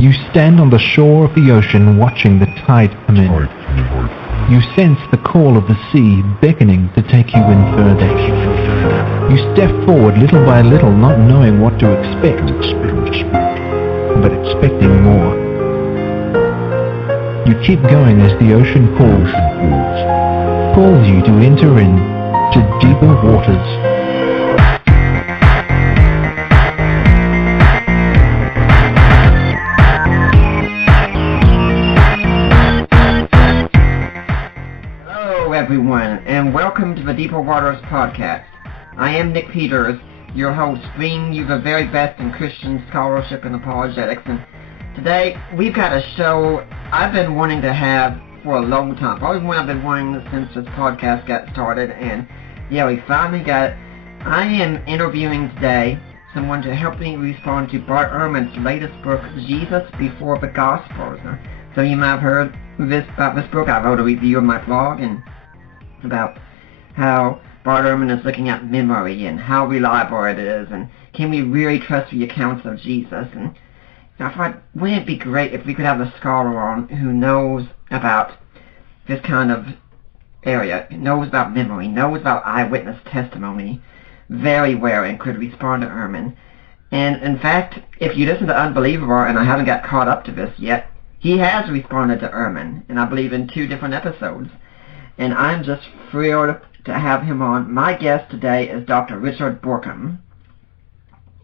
You stand on the shore of the ocean watching the tide come in. You sense the call of the sea beckoning to take you in further. You step forward little by little, not knowing what to expect, but expecting more. You keep going as the ocean pulls you to enter in to deeper waters. Everyone, and welcome to the Deeper Waters podcast. I am Nick Peters, your host, bringing you the very best in Christian scholarship and apologetics. And today, we've got a show I've been wanting to have for a long time. Probably one I've been wanting since this podcast got started, and yeah, we finally got it. I am interviewing today someone to help me respond to Bart Ehrman's latest book, Jesus Before the Gospels. So you might have heard about this book. I wrote a review on my blog and about how Bart Ehrman is looking at memory and how reliable it is, and can we really trust the accounts of Jesus. And I thought, wouldn't it be great if we could have a scholar on who knows about this kind of area, knows about memory, knows about eyewitness testimony very well, and could respond to Ehrman. And in fact, if you listen to Unbelievable, and I haven't got caught up to this yet, he has responded to Ehrman, and I believe in 2 different episodes. And I'm just thrilled to have him on. My guest today is Dr. Richard Bauckham,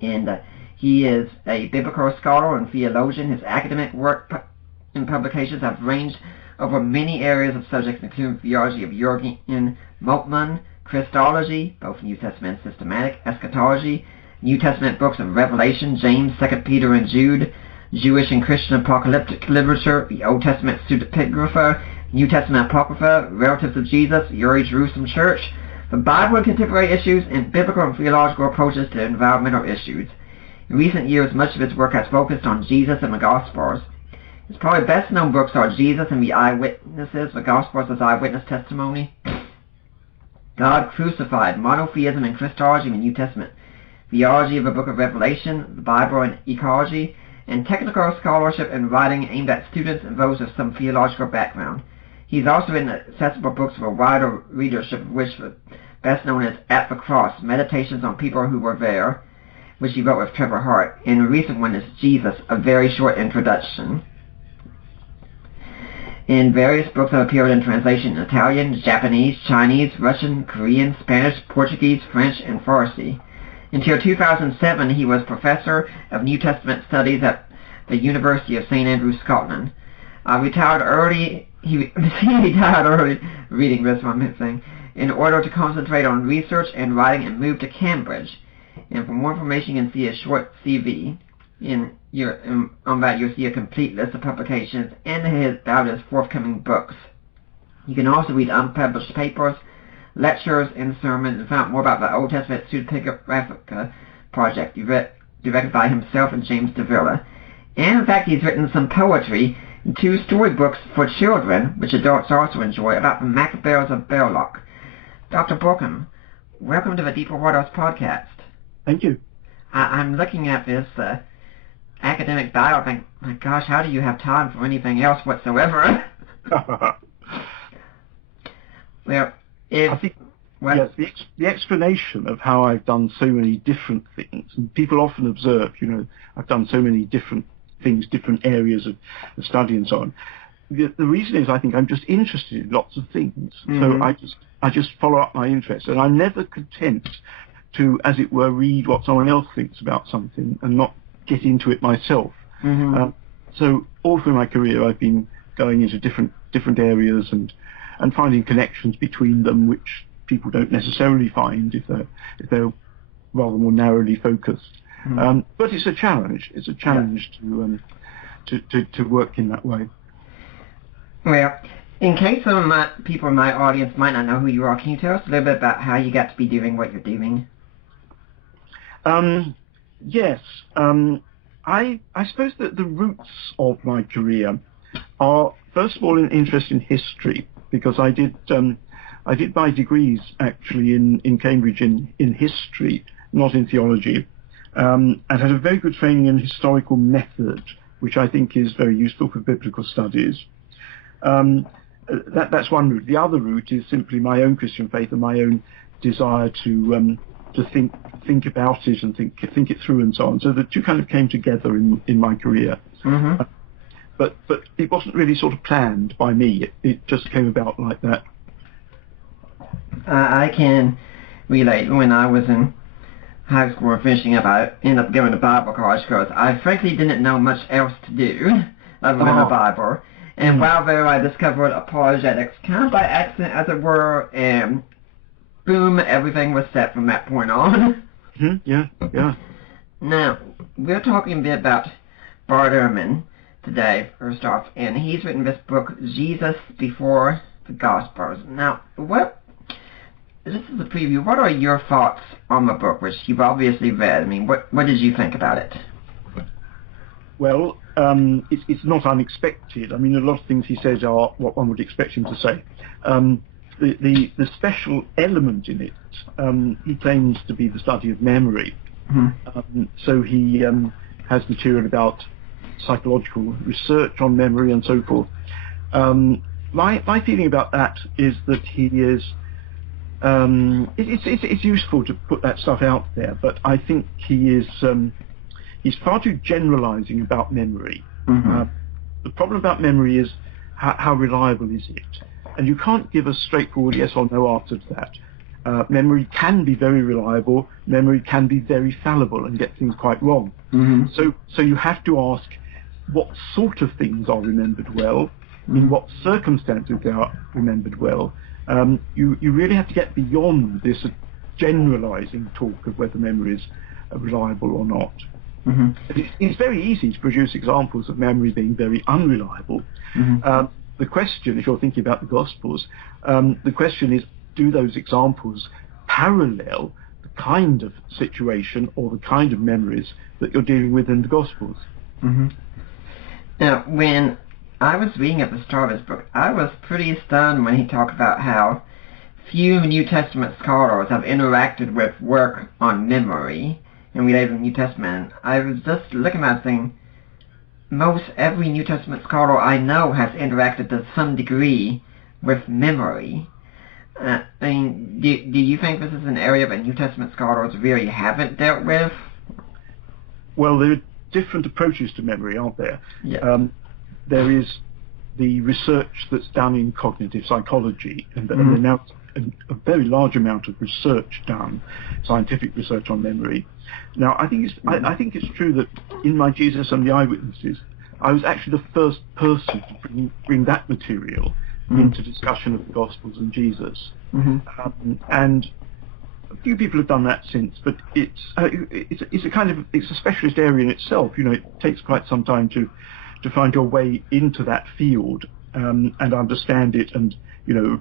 and he is a biblical scholar and theologian. His academic work and publications have ranged over many areas of subjects, including theology of Jürgen Moltmann, Christology, both New Testament and systematic, eschatology, New Testament books of Revelation, James, 2 Peter, and Jude, Jewish and Christian apocalyptic literature, the Old Testament pseudepigrapha, New Testament Apocrypha, Relatives of Jesus, the Early Jerusalem Church, the Bible and contemporary issues, and biblical and theological approaches to environmental issues. In recent years, much of his work has focused on Jesus and the Gospels. His probably best-known books are Jesus and the Eyewitnesses, the Gospels as Eyewitness Testimony, God Crucified, Monotheism and Christology in the New Testament, Theology of the Book of Revelation, the Bible and Ecology, and technical scholarship and writing aimed at students and those with some theological background. He's also written accessible books for a wider readership, of which the best known is At the Cross, Meditations on People Who Were There, which he wrote with Trevor Hart, and the recent one is Jesus, A Very Short Introduction. In various books have appeared in translation in Italian, Japanese, Chinese, Russian, Korean, Spanish, Portuguese, French, and Farsi. Until 2007, he was Professor of New Testament Studies at the University of St. Andrews, Scotland. He retired early, reading this one thing, in order to concentrate on research and writing, and moved to Cambridge. And for more information, you can see a short CV. On that, you'll see a complete list of publications and about his forthcoming books. You can also read unpublished papers, lectures, and sermons, and find out more about the Old Testament pseudepigraphic project directed by himself and James DeVilla. And in fact, he's written some poetry and 2 storybooks for children, which adults also enjoy, about the Maccabees of Belloc. Dr. Bauckham, welcome to the Deeper Waters podcast. Thank you. I'm looking at this academic bio and think, my gosh, how do you have time for anything else whatsoever? Well, I think yes, the explanation of how I've done so many different things, and people often observe, I've done so many different things, different areas of study and so on. The reason is I think I'm just interested in lots of things. Mm-hmm. So I just follow up my interest, and I'm never content to, as it were, read what someone else thinks about something and not get into it myself. Mm-hmm. So all through my career I've been going into different areas and finding connections between them which people don't necessarily find if they're rather more narrowly focused. Mm-hmm. But it's a challenge. It's a challenge to work in that way. Well, in case some of people in my audience might not know who you are, can you tell us a little bit about how you got to be doing what you're doing? Yes. I suppose that the roots of my career are, first of all, an interest in history, because I did my degrees actually in Cambridge in history, not in theology, and had a very good training in historical method, which I think is very useful for biblical studies. That's one route. The other route is simply my own Christian faith and my own desire to think about it and think it through and so on. So the two kind of came together in my career. Mm-hmm. But it wasn't really sort of planned by me. It just came about like that. I can relate. When I was in high school finishing up, I ended up going to Bible college because I frankly didn't know much else to do other than the Bible. And while there I discovered apologetics kind of by accident, as it were, and boom, everything was set from that point on. Yeah. Now, we're talking a bit about Bart Ehrman today, first off, and he's written this book, Jesus Before the Gospels. Now, this is a preview. What are your thoughts on the book, which you've obviously read? I mean, what did you think about it? Well, it's not unexpected. I mean, a lot of things he says are what one would expect him to say. The special element in it, he claims to be the study of memory. So he has material about psychological research on memory and so forth. My feeling about that is that he is. It's useful to put that stuff out there, but I think he's far too generalizing about memory. The problem about memory is how reliable is it? And you can't give a straightforward yes or no answer to that. Memory can be very reliable, memory can be very fallible and get things quite wrong. So you have to ask what sort of things are remembered well, in what circumstances they are remembered well. You really have to get beyond this generalizing talk of whether memory is reliable or not. It's very easy to produce examples of memory being very unreliable. The question, if you're thinking about the Gospels, the question is, do those examples parallel the kind of situation or the kind of memories that you're dealing with in the Gospels? Now, when I was reading at the start of his book, I was pretty stunned when he talked about how few New Testament scholars have interacted with work on memory and related to the New Testament. I was just looking at it saying, most every New Testament scholar I know has interacted to some degree with memory. I mean, do you think this is an area that New Testament scholars really haven't dealt with? Well, there are different approaches to memory, aren't there? Yeah. There is the research that's done in cognitive psychology, and there's now a very large amount of research done, scientific research on memory. Now, I think it's true that in my Jesus and the Eyewitnesses, I was actually the first person to bring that material into discussion of the Gospels and Jesus. And a few people have done that since, but it's a specialist area in itself. You know, it takes quite some time to find your way into that field and understand it, and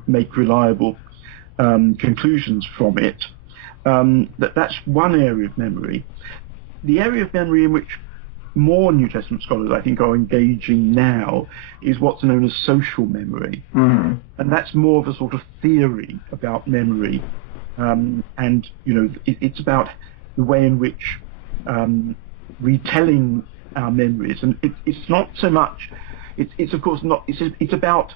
make reliable conclusions from it. That's one area of memory. The area of memory in which more New Testament scholars, I think, are engaging now is what's known as social memory. And that's more of a sort of theory about memory. And it's about the way in which retelling our memories, and it's not so much. It's of course not. It's about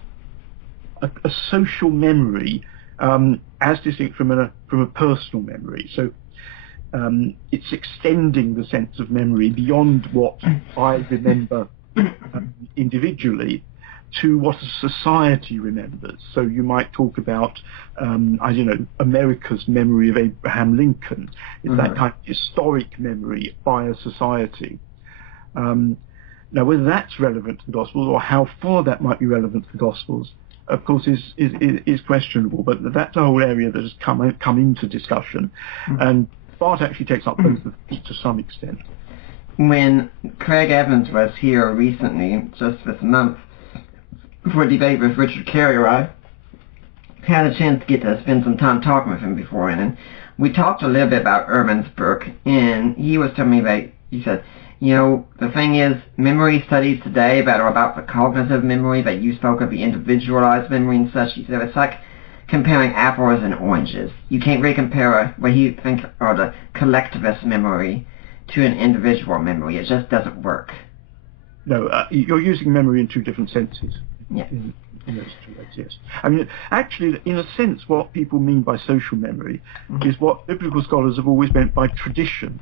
a social memory as distinct from a personal memory. So it's extending the sense of memory beyond what I remember individually to what a society remembers. So you might talk about, America's memory of Abraham Lincoln. It's that kind of historic memory by a society. Now, whether that's relevant to the Gospels or how far that might be relevant to the Gospels, of course, is questionable. But that's a whole area that has come into discussion, and Bart actually takes up both of them to some extent. When Craig Evans was here recently, just this month, for a debate with Richard Carrier, I had a chance to get to spend some time talking with him beforehand, and we talked a little bit about Ehrman's book, and he was telling me that, he said, the thing is, memory studies today that are about the cognitive memory that you spoke of, the individualized memory and such, he said, it's like comparing apples and oranges. You can't really compare what he thinks are the collectivist memory to an individual memory. It just doesn't work. you're using memory in two different senses. Yeah. In those two ways, yes. I mean, actually, in a sense, what people mean by social memory is what biblical scholars have always meant by tradition.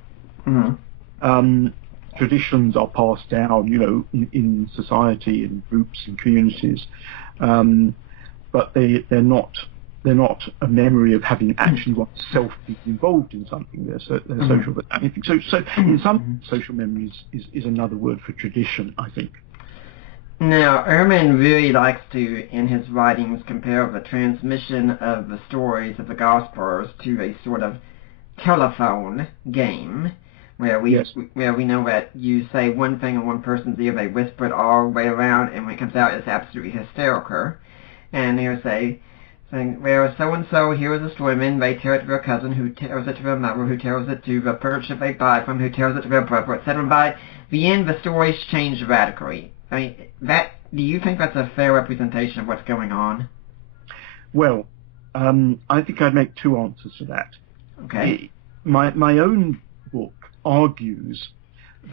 Traditions are passed down, in society, in groups, in communities, but they're not a memory of having actually oneself been involved in something. They're social. But I think so in some social memories is another word for tradition, I think. Now, Ehrman really likes to, in his writings, compare the transmission of the stories of the Gospels to a sort of telephone game, where we know that you say one thing in one person's ear, they whisper it all the way around, and when it comes out, it's absolutely hysterical. And they'll saying, well, so-and-so, here is a storyman, they tell it to their cousin, who tells it to their mother, who tells it to the partnership they buy from, who tells it to their brother, etc. And by the end, the stories change radically. I mean, do you think that's a fair representation of what's going on? Well, I think I'd make two answers to that. Okay. My own book argues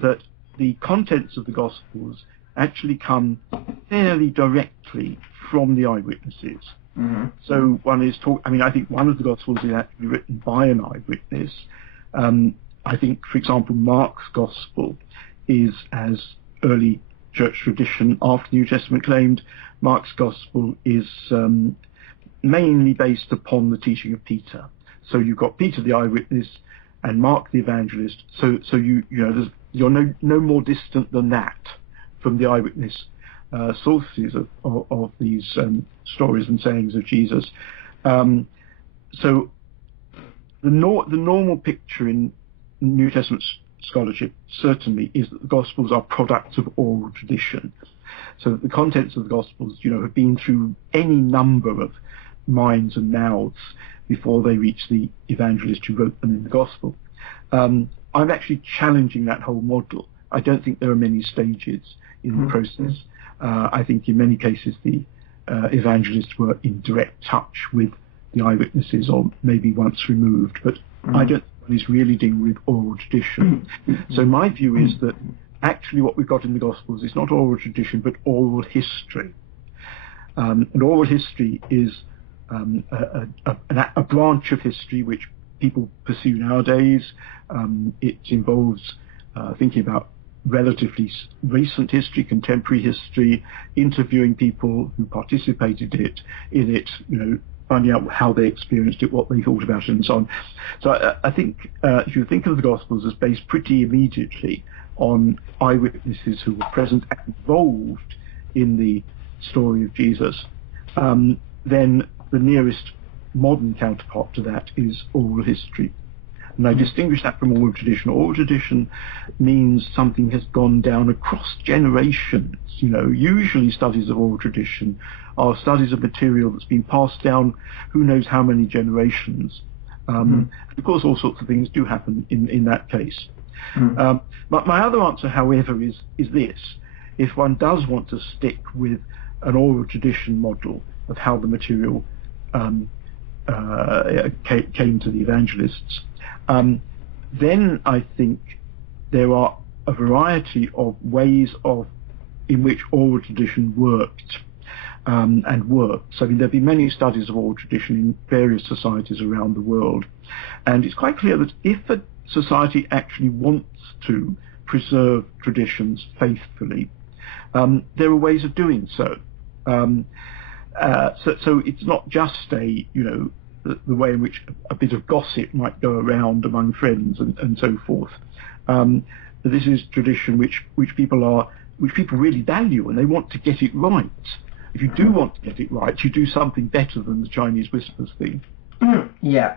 that the contents of the Gospels actually come fairly directly from the eyewitnesses. So I think one of the Gospels is actually written by an eyewitness. I think, for example, Mark's Gospel is, as early church tradition after the New Testament claimed, Mark's Gospel is mainly based upon the teaching of Peter. So you've got Peter the eyewitness and Mark the evangelist. So you're no more distant than that from the eyewitness sources of these stories and sayings of Jesus. So the normal picture in New Testament scholarship certainly is that the Gospels are products of oral tradition. So that the contents of the Gospels, have been through any number of minds and mouths before they reach the evangelist who wrote them in the Gospel. I'm actually challenging that whole model. I don't think there are many stages in the process. I think in many cases the evangelists were in direct touch with the eyewitnesses, or maybe once removed, but I don't think one is really dealing with oral tradition. So my view is that actually what we've got in the Gospels is not oral tradition, but oral history. And oral history is a branch of history which people pursue nowadays. It involves thinking about relatively recent history, contemporary history, interviewing people who participated in it, finding out how they experienced it, what they thought about it, and so on. So I think if you think of the Gospels as based pretty immediately on eyewitnesses who were present and involved in the story of Jesus, then the nearest modern counterpart to that is oral history. And I distinguish that from oral tradition. Oral tradition means something has gone down across generations. Usually studies of oral tradition are studies of material that's been passed down who knows how many generations. Of course, all sorts of things do happen in that case. But my other answer, however, is this. If one does want to stick with an oral tradition model of how the material came to the evangelists, then I think there are a variety of ways in which oral tradition worked and works. I mean, there have been many studies of oral tradition in various societies around the world, and it's quite clear that if a society actually wants to preserve traditions faithfully, there are ways of doing so. So it's not just the way in which a bit of gossip might go around among friends and so forth. This is tradition which people really value, and they want to get it right. If you do want to get it right, you do something better than the Chinese whispers thing. Yeah.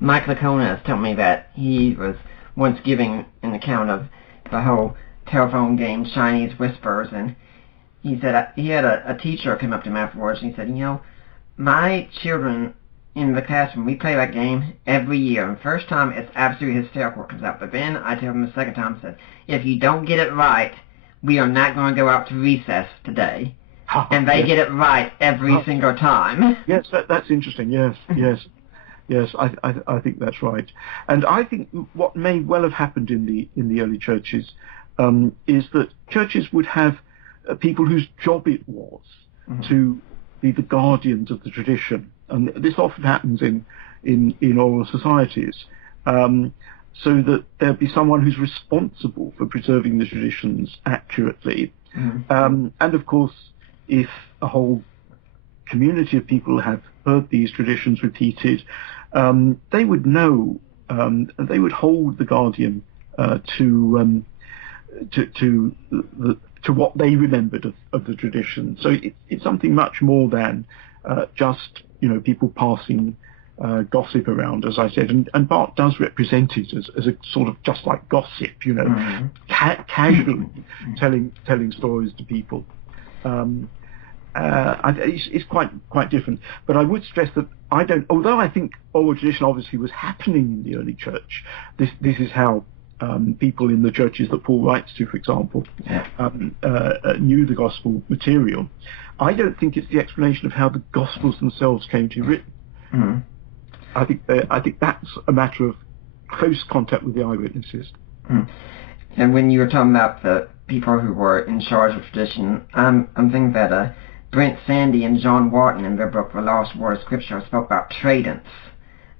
Mike Lacona has told me that he was once giving an account of the whole telephone game Chinese whispers, and he said he had a teacher come up to him afterwards, and he said, my children in the classroom, we play that game every year, and first time it's absolutely hysterical, it comes out, but then I tell them the second time, I said, if you don't get it right, we are not going to go out to recess today. And they get it right every single time. Yes, that's interesting. Yes. I think that's right. And I think what may well have happened in the early churches is that churches would have people whose job it was to be the guardians of the tradition, and this often happens in oral societies, so that there'd be someone who's responsible for preserving the traditions accurately. And of course, if a whole community of people have heard these traditions repeated, they would know, they would hold the guardian to what they remembered of the tradition. So it's something much more than just people passing gossip around, as I said, and Bart does represent it as a sort of just like gossip, casually telling stories to people. It's quite different. But I would stress that although I think oral tradition obviously was happening in the early church, this is how people in the churches that Paul writes to, for example, knew the gospel material. I don't think it's the explanation of how the gospels themselves came to be written. I think that's a matter of close contact with the eyewitnesses. And when you were talking about the people who were in charge of tradition, I'm thinking that Brent Sandy and John Wharton in their book The Lost Word of Scripture spoke about tradents,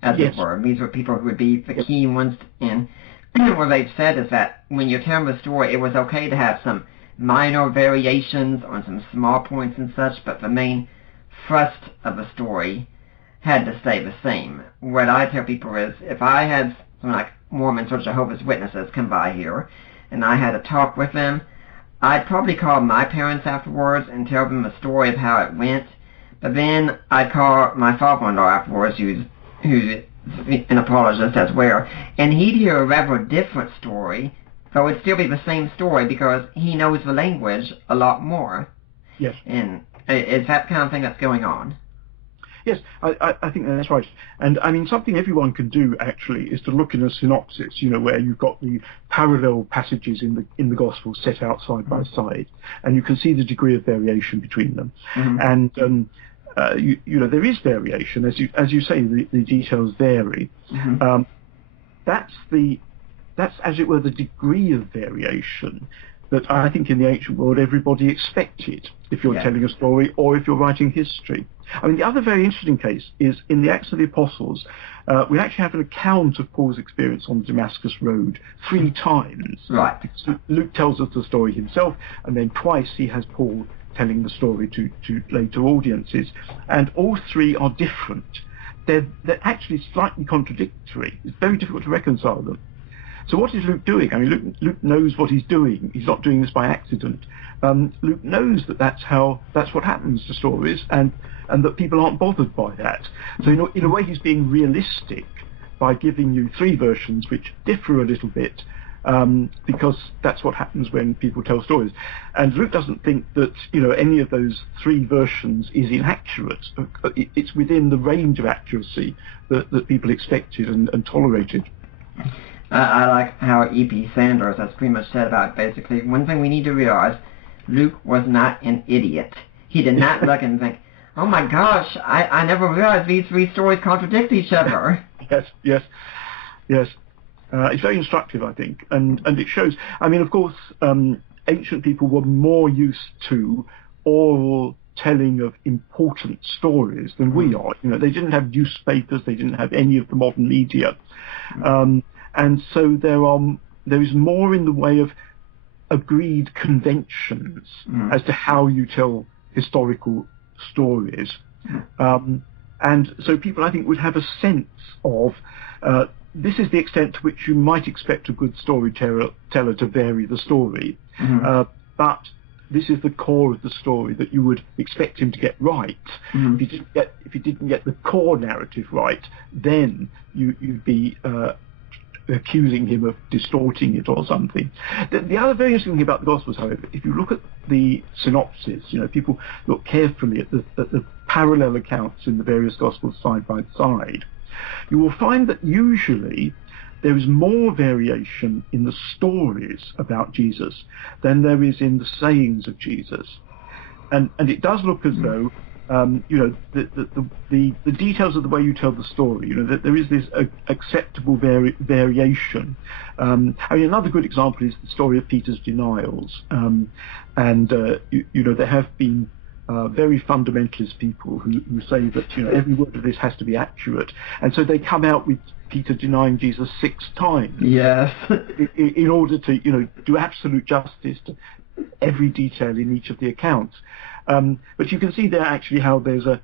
as it were. These were people who would be the key ones in. What they've said is that when you're telling the story, it was okay to have some minor variations on some small points and such, but the main thrust of the story had to stay the same. What I tell people is, if I had someone like Mormons or Jehovah's Witnesses come by here, and I had a talk with them, I'd probably call my parents afterwards and tell them the story of how it went, but then I'd call my father-in-law afterwards, who's an apologist as well, and he'd hear a rather different story, though it'd still be the same story because he knows the language a lot more. Yes. And it's that kind of thing that's going on. Yes, I think that's right. And I mean, something everyone can do actually is to look in a synopsis, where you've got the parallel passages in the Gospel set out side by side, and you can see the degree of variation between them. And there is variation, as you say, the details vary. That's as it were the degree of variation that I think in the ancient world everybody expected if you're telling a story or if you're writing history. I mean, the other very interesting case is in the Acts of the Apostles, we actually have an account of Paul's experience on the Damascus Road 3 times. Right. So Luke tells us the story himself, and then twice he has Paul telling the story to later audiences, and all 3 are different. They're actually slightly contradictory. It's very difficult to reconcile them. So what is Luke doing? I mean, Luke knows what he's doing. He's not doing this by accident. Luke knows that's what happens to stories, and that people aren't bothered by that. So in a way, he's being realistic by giving you 3 versions which differ a little bit, because that's what happens when people tell stories. And Luke doesn't think that any of those 3 versions is inaccurate. It's within the range of accuracy that people expected and tolerated. I like how E.P. Sanders has pretty much said about basically one thing we need to realize: Luke was not an idiot. He did not look and think, oh my gosh, I never realized these 3 stories contradict each other. Yes. It's very instructive, I think, and it shows. I mean, of course, ancient people were more used to oral telling of important stories than we are. They didn't have newspapers, they didn't have any of the modern media. And so there is more in the way of agreed conventions as to how you tell historical stories. And so people, I think, would have a sense of this is the extent to which you might expect a good storyteller to vary the story. But this is the core of the story that you would expect him to get right. If he didn't get the core narrative right, then you'd be accusing him of distorting it or something. The other very interesting thing about the Gospels, however, if you look at the synopsis, people look carefully at the parallel accounts in the various Gospels side by side, you will find that usually there is more variation in the stories about Jesus than there is in the sayings of Jesus. And it does look as though The details of the way you tell the story, that there is this acceptable variation. Another good example is the story of Peter's denials, there have been very fundamentalist people who say that every word of this has to be accurate, and so they come out with Peter denying Jesus 6 times. Yes. in order to do absolute justice to every detail in each of the accounts. But you can see there actually how there's a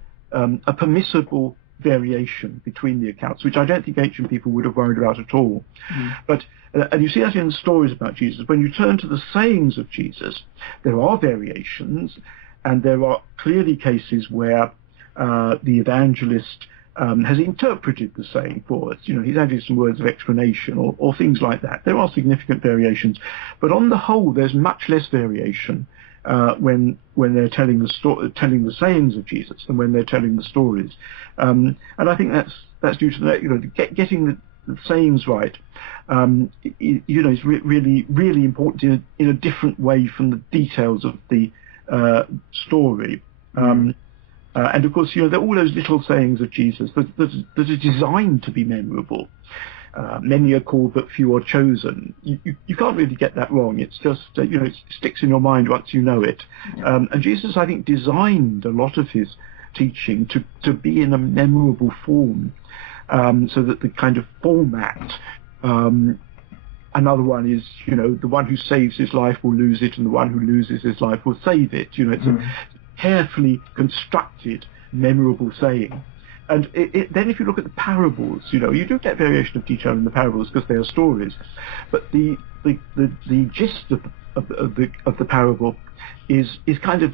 permissible variation between the accounts, which I don't think ancient people would have worried about at all. But and you see that in the stories about Jesus. When you turn to the sayings of Jesus, there are variations, and there are clearly cases where the evangelist has interpreted the saying for us. He's added some words of explanation or things like that. There are significant variations, but on the whole, there's much less variation when they're telling the sayings of Jesus than when they're telling the stories. And I think that's due to that. Getting the sayings right, is really important in a different way from the details of the story. And of course, there are all those little sayings of Jesus that are designed to be memorable. Many are called, but few are chosen. You can't really get that wrong. It's just, it sticks in your mind once you know it. And Jesus, I think, designed a lot of his teaching to be in a memorable form, so that the kind of format. Another one is, the one who saves his life will lose it, and the one who loses his life will save it. It's a carefully constructed, memorable saying. And then if you look at the parables, you do get variation of detail in the parables because they are stories, but the gist of the parable is kind of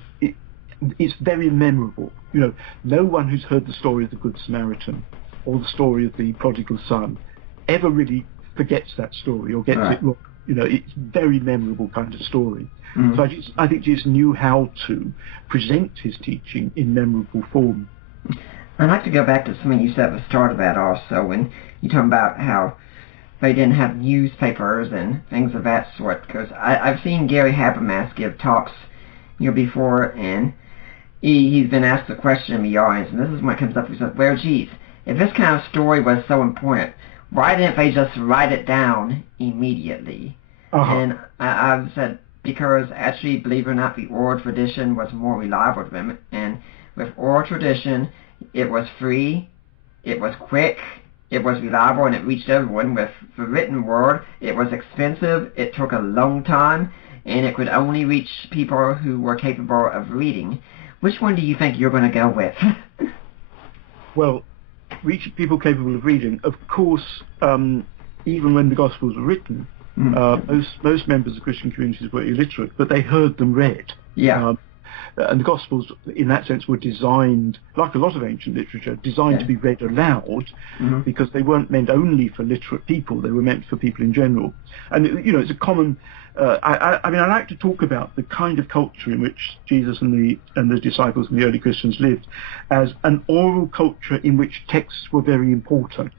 it's very memorable. No one who's heard the story of the Good Samaritan or the story of the prodigal son ever really forgets that story or gets it wrong. It's very memorable kind of story. So I think Jesus knew how to present his teaching in memorable form. I'd like to go back to something you said at the start of that also, when you talk about how they didn't have newspapers and things of that sort, because I've seen Gary Habermas give talks before, and he's been asked the question in the audience, and this is when it comes up, he says, well, geez, if this kind of story was so important, why didn't they just write it down immediately? And I've said, because actually, believe it or not, the oral tradition was more reliable to them, and with oral tradition, it was free, it was quick, it was reliable, and it reached everyone. With the written word, it was expensive, it took a long time, and it could only reach people who were capable of reading. Which one do you think you're going to go with? Well, reach people capable of reading, of course, even when the Gospels were written, most members of Christian communities were illiterate, but they heard them read. And the Gospels, in that sense, were designed, like a lot of ancient literature, to be read aloud, because they weren't meant only for literate people, they were meant for people in general. And, it's a common... I like to talk about the kind of culture in which Jesus and the disciples and the early Christians lived as an oral culture in which texts were very important.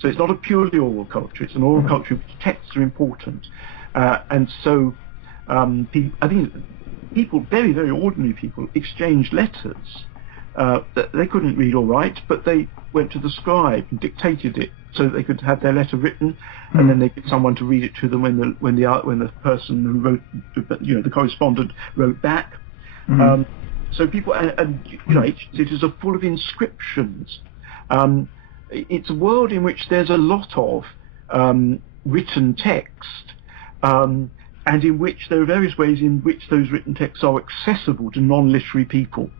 So it's not a purely oral culture, it's an oral culture in which texts are important. And so I think people, very, very ordinary people, exchanged letters that they couldn't read or write, but they went to the scribe and dictated it so that they could have their letter written, and then they get someone to read it to them when the person who wrote, the correspondent wrote back. So people, cities are full of inscriptions. It's a world in which there's a lot of written text, and in which there are various ways in which those written texts are accessible to non-literary people.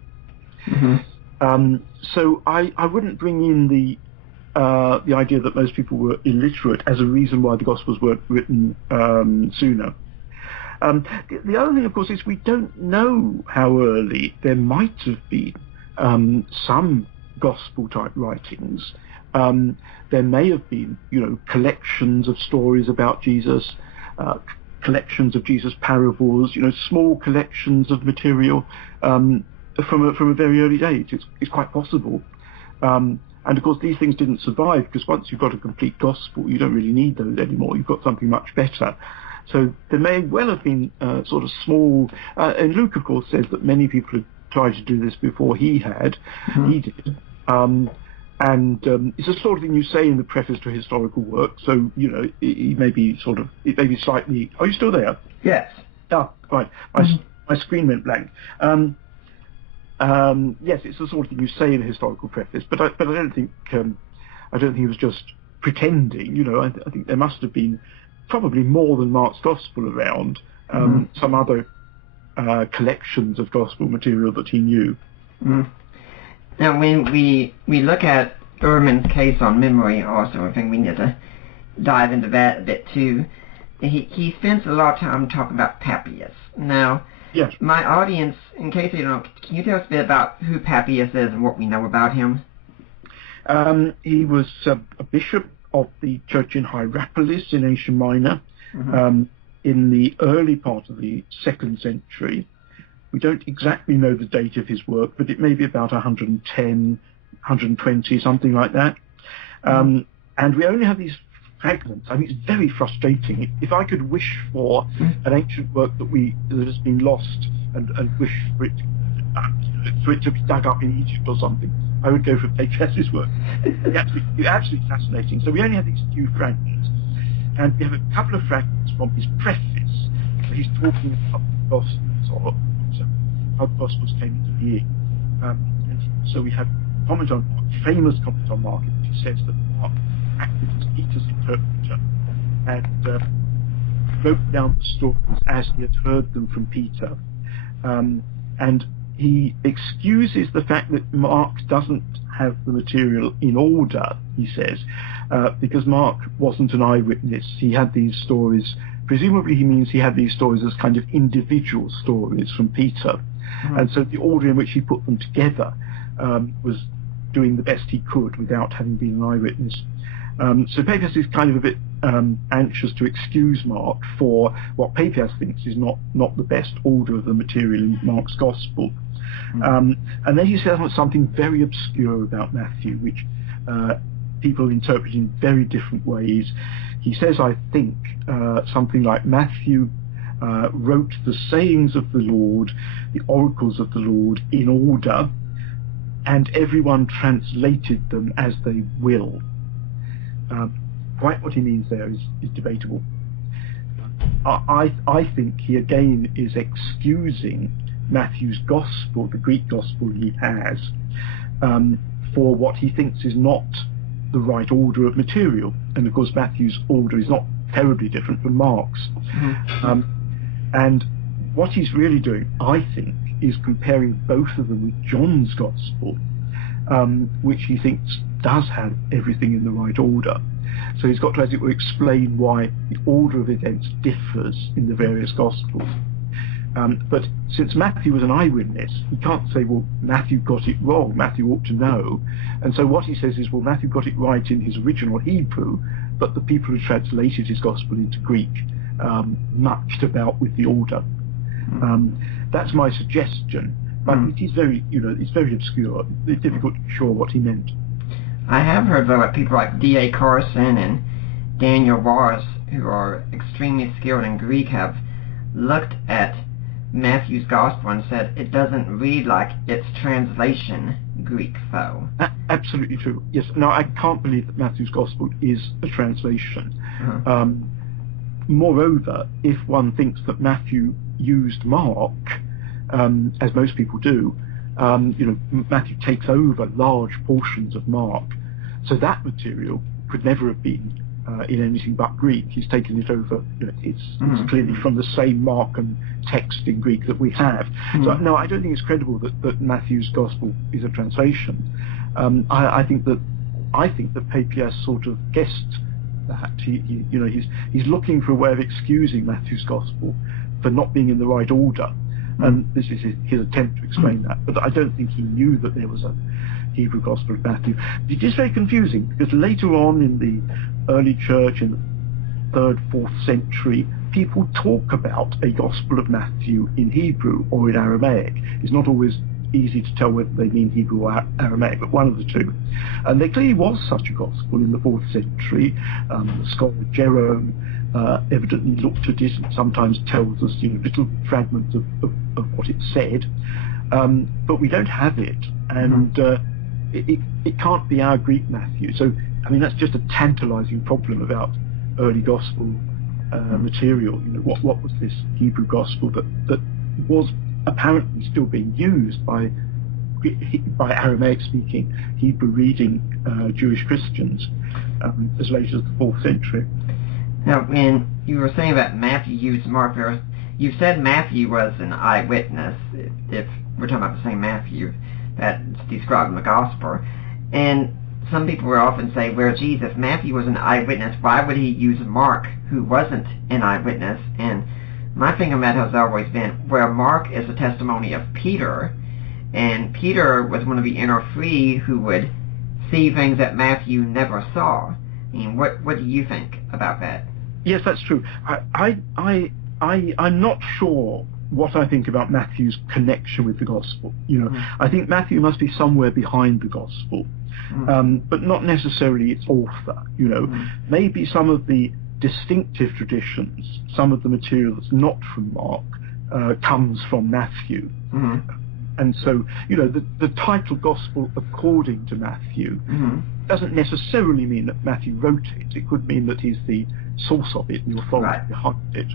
So I wouldn't bring in the idea that most people were illiterate as a reason why the Gospels weren't written sooner. The other thing, of course, is we don't know how early there might have been some Gospel-type writings. There may have been, collections of stories about Jesus, collections of Jesus' parables, small collections of material from a very early date. It's quite possible. And of course, these things didn't survive because once you've got a complete gospel, you don't really need those anymore. You've got something much better. So there may well have been sort of small, and Luke, of course, says that many people tried to do this before he had. Mm-hmm. He did. It's the sort of thing you say in the preface to a historical work. So, it may be slightly... Are you still there? Yes. Oh, right. My screen went blank. Yes, it's the sort of thing you say in a historical preface, but I don't think he was just pretending. I think there must have been probably more than Mark's Gospel around, some other collections of Gospel material that he knew. Mm. Now, when we look at Ehrman's case on memory, also, I think we need to dive into that a bit too. He spends a lot of time talking about Papias. Now, yes. My audience, in case they don't know, can you tell us a bit about who Papias is and what we know about him? He was a bishop of the church in Hierapolis in Asia Minor in the early part of the 2nd century. We don't exactly know the date of his work, but it may be about 110, 120, something like that. And we only have these fragments. I mean, it's very frustrating. If I could wish for an ancient work that has been lost and wish for it to be dug up in Egypt or something, I would go for Papias' work. It's absolutely fascinating. So we only have these few fragments, and we have a couple of fragments from his preface. He's talking about the Gospels, or how the Gospels came into being. And so we have comment on Mark, famous comment on Mark, in which he says that Mark acted as Peter's interpreter and wrote down the stories as he had heard them from Peter. And he excuses the fact that Mark doesn't have the material in order, he says, because Mark wasn't an eyewitness. He had these stories, presumably he means he had these stories as kind of individual stories from Peter. And so the order in which he put them together was doing the best he could without having been an eyewitness. So Papias is kind of a bit anxious to excuse Mark for what Papias thinks is not the best order of the material in Mark's Gospel. And then he says something very obscure about Matthew, which people interpret in very different ways. He says, I think, something like Matthew wrote the sayings of the Lord, the oracles of the Lord in order, and everyone translated them as they will. Quite what he means there is debatable. I think he again is excusing Matthew's Gospel, the Greek Gospel he has, for what he thinks is not the right order of material. And of course Matthew's order is not terribly different from Mark's. And what he's really doing, I think, is comparing both of them with John's Gospel, which he thinks does have everything in the right order. So he's got to, as it were, explain why the order of events differs in the various Gospels. But since Matthew was an eyewitness, he can't say, well, Matthew got it wrong, Matthew ought to know. And so what he says is, well, Matthew got it right in his original Hebrew, but the people who translated his Gospel into Greek mucked about with the order. That's my suggestion, but it is very, it's very obscure. It's difficult to be sure what he meant. I have heard, though, that people like D.A. Carson and Daniel Ross, who are extremely skilled in Greek, have looked at Matthew's Gospel and said it doesn't read like its translation Greek, though. Absolutely true. Yes. Now, I can't believe that Matthew's Gospel is a translation. Moreover, if one thinks that Matthew used Mark, as most people do, Matthew takes over large portions of Mark, so that material could never have been in anything but Greek. He's taken it over. It's clearly from the same Markan text in Greek that we have. So no, I don't think it's credible that Matthew's Gospel is a translation. I think that Papias sort of guessed that. He's looking for a way of excusing Matthew's Gospel for not being in the right order. And this is his attempt to explain that. But I don't think he knew that there was a Hebrew Gospel of Matthew. It is very confusing, because later on in the early church, in the 3rd, 4th century, people talk about a Gospel of Matthew in Hebrew or in Aramaic. It's not always easy to tell whether they mean Hebrew or Aramaic, but one of the two. And there clearly was such a Gospel in the 4th century. The scholar Jerome evidently looked at it and sometimes tells us little fragments of what it said. but we don't have it, and it can't be our Greek Matthew. So, I mean, that's just a tantalizing problem about early gospel material. You know, what was this Hebrew gospel that was apparently still being used by Aramaic-speaking, Hebrew-reading Jewish Christians as late as the 4th century. Now, when you were saying that Matthew used Mark, you said Matthew was an eyewitness, if we're talking about the same Matthew that's described in the Gospel. And some people will often say, well, geez, if Matthew was an eyewitness, why would he use Mark, who wasn't an eyewitness? And my thing on that has always been, well, Mark is a testimony of Peter, and Peter was one of the inner three who would see things that Matthew never saw. I mean, what do you think about that? Yes, that's true. I'm not sure what I think about Matthew's connection with the Gospel. You know, I think Matthew must be somewhere behind the Gospel, but not necessarily its author. You know, maybe some of the distinctive traditions, some of the material that's not from Mark, comes from Matthew. And so, you know, the title Gospel according to Matthew doesn't necessarily mean that Matthew wrote it. It could mean that he's the source of it, the authority behind it.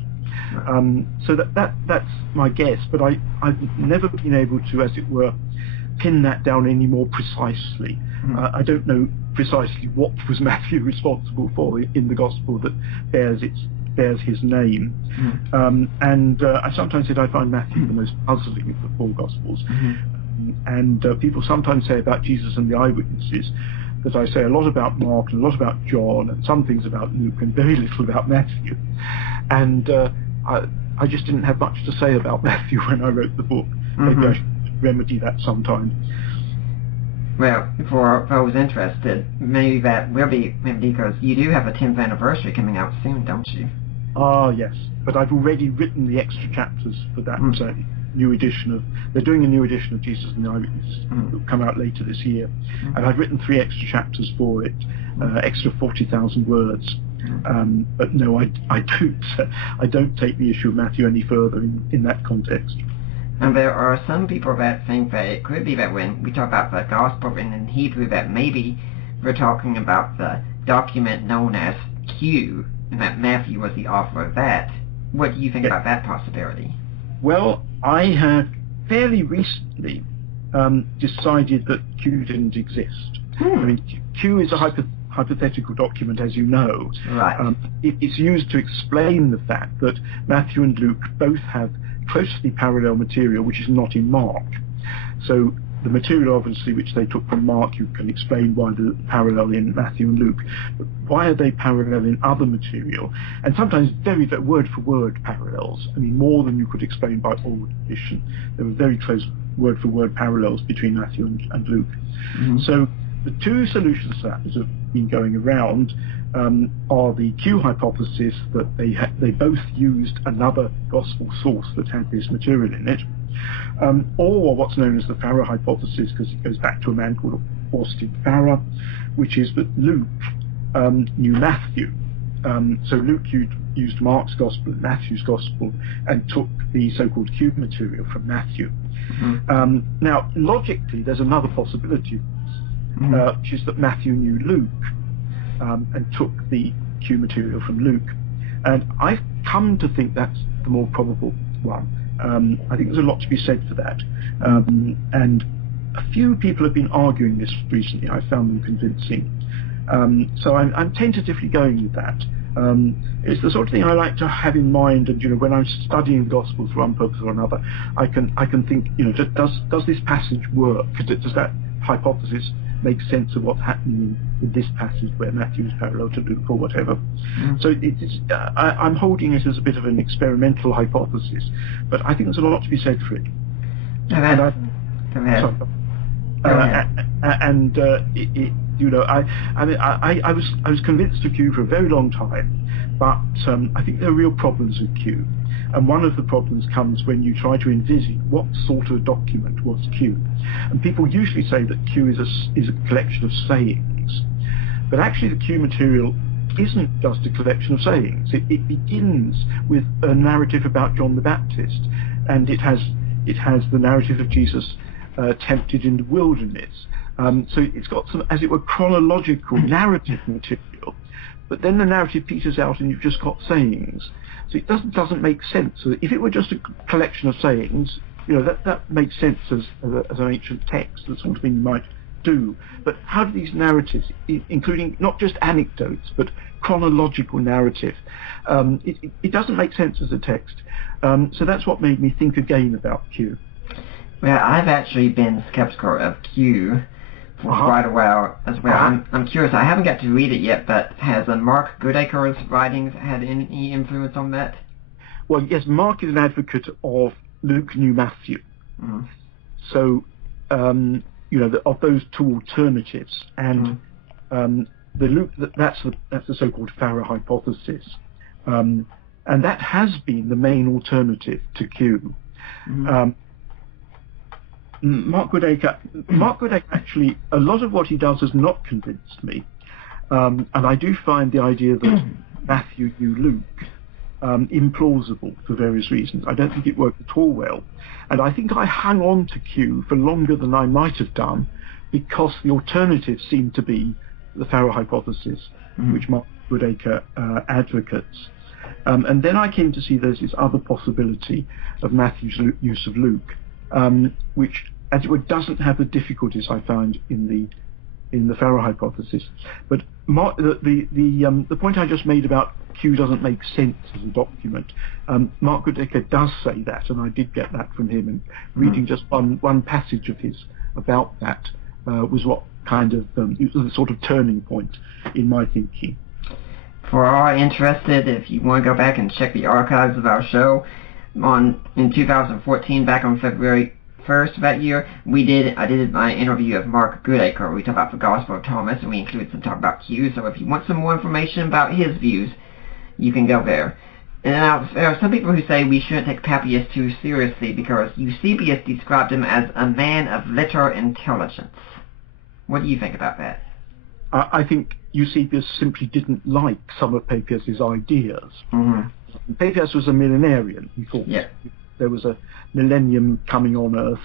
So that's my guess, but I've never been able to, as it were, pin that down any more precisely. I don't know precisely what was Matthew responsible for in the Gospel that bears his name. And I sometimes said I find Matthew the most puzzling of the 4 Gospels. And people sometimes say about Jesus and the eyewitnesses that I say a lot about Mark and a lot about John and some things about Luke and very little about Matthew. And I just didn't have much to say about Matthew when I wrote the book. Maybe I should remedy that sometime. Well, for those interested, maybe that will be because you do have a 10th anniversary coming out soon, don't you? Ah, yes. But I've already written the extra chapters for that new edition they're doing a new edition of Jesus and the Eyewitnesses that will come out later this year. And I've written 3 extra chapters for it, extra 40,000 words. But no, I don't take the issue of Matthew any further in that context. And there are some people that think that it could be that when we talk about the Gospel written in Hebrew, that maybe we're talking about the document known as Q, and that Matthew was the author of that. What do you think about that possibility? Well, I have fairly recently decided that Q didn't exist. I mean, Q is a hypothetical document, as you know. Right. It's used to explain the fact that Matthew and Luke both have closely parallel material which is not in Mark. So the material, obviously, which they took from Mark, you can explain why the parallel in Matthew and Luke. But why are they parallel in other material? And sometimes very, very word-for-word parallels. I mean, more than you could explain by oral tradition. There were very close word-for-word parallels between Matthew and Luke. So the 2 solutions to that have been going around are the Q hypothesis, that they both used another gospel source that had this material in it, or what's known as the Farrer hypothesis, because it goes back to a man called Austin Farrer, which is that Luke knew Matthew. So Luke used Mark's gospel and Matthew's gospel and took the so-called Q material from Matthew. Now, logically, there's another possibility, which is that Matthew knew Luke and took the Q material from Luke. And I've come to think that's the more probable one. I think there's a lot to be said for that. And a few people have been arguing this recently. I found them convincing. So I'm tentatively going with that. It's the sort of thing I like to have in mind, and when I'm studying the Gospels for one purpose or another, I can think, does this passage work? Does that hypothesis make sense of what's happening in this passage where Matthew is parallel to Luke or whatever? So I'm holding it as a bit of an experimental hypothesis, but I think there's a lot to be said for it. I was convinced of Q for a very long time, but I think there are real problems with Q. And one of the problems comes when you try to envisage what sort of document was Q. And people usually say that Q is a collection of sayings. But actually the Q material isn't just a collection of sayings. It begins with a narrative about John the Baptist, and it has It has the narrative of Jesus tempted in the wilderness. So it's got some, as it were, chronological narrative material. But then the narrative peters out and you've just got sayings. So it doesn't make sense. So if it were just a collection of sayings, that makes sense as an ancient text, the sort of thing you might do. But how do these narratives, including not just anecdotes, but chronological narrative, it doesn't make sense as a text. So that's what made me think again about Q. Well, I've actually been skeptical of Q for quite a while as well. I'm curious, I haven't got to read it yet, but has Mark Goodacre's writings had any influence on that? Well, yes, Mark is an advocate of Luke, New Matthew. Mm. So, of those two alternatives, and the Luke, that's the so-called Farrer hypothesis, and that has been the main alternative to Q. Mm-hmm. Mark Goodacre actually, a lot of what he does has not convinced me, and I do find the idea that Matthew knew Luke implausible for various reasons. I don't think it worked at all well, and I think I hung on to Q for longer than I might have done because the alternative seemed to be the Farrer hypothesis, which Mark Goodacre advocates. And then I came to see there's this other possibility of Matthew's use of Luke, which, as it were, doesn't have the difficulties I found in the Farrer hypothesis. But the point I just made about Q doesn't make sense as a document, Mark Goodacre does say that, and I did get that from him. And reading just one passage of his about that was what kind of it was a sort of turning point in my thinking. For all interested, if you want to go back and check the archives of our show, in 2014, back on February 1st of that year, I did my interview of Mark Goodacre. We talked about the Gospel of Thomas, and we included some talk about Q. So if you want some more information about his views, you can go there. And now, there are some people who say we shouldn't take Papias too seriously because Eusebius described him as a man of little intelligence. What do you think about that? I think Eusebius simply didn't like some of Papias's ideas. Mm-hmm. Papias was a millenarian. He thought there was a millennium coming on Earth.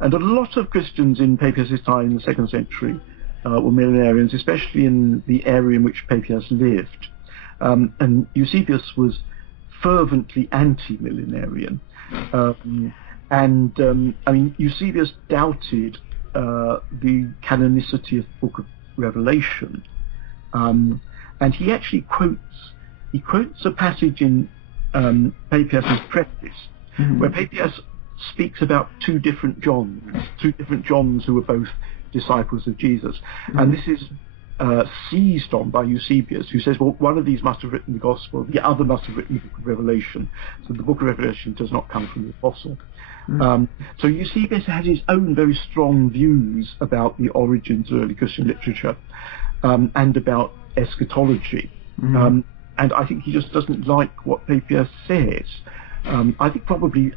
And a lot of Christians in Papias's time in the 2nd century were millenarians, especially in the area in which Papias lived. And Eusebius was fervently anti-millenarian. Eusebius doubted the canonicity of the Book of Revelation. And he actually quotes a passage in Papias's preface, where Papias speaks about two different Johns who were both disciples of Jesus. And this is seized on by Eusebius, who says, well, one of these must have written the Gospel, the other must have written the Book of Revelation. So the Book of Revelation does not come from the Apostle. So Eusebius had his own very strong views about the origins of early Christian literature and about eschatology. And I think he just doesn't like what Papias says. I think probably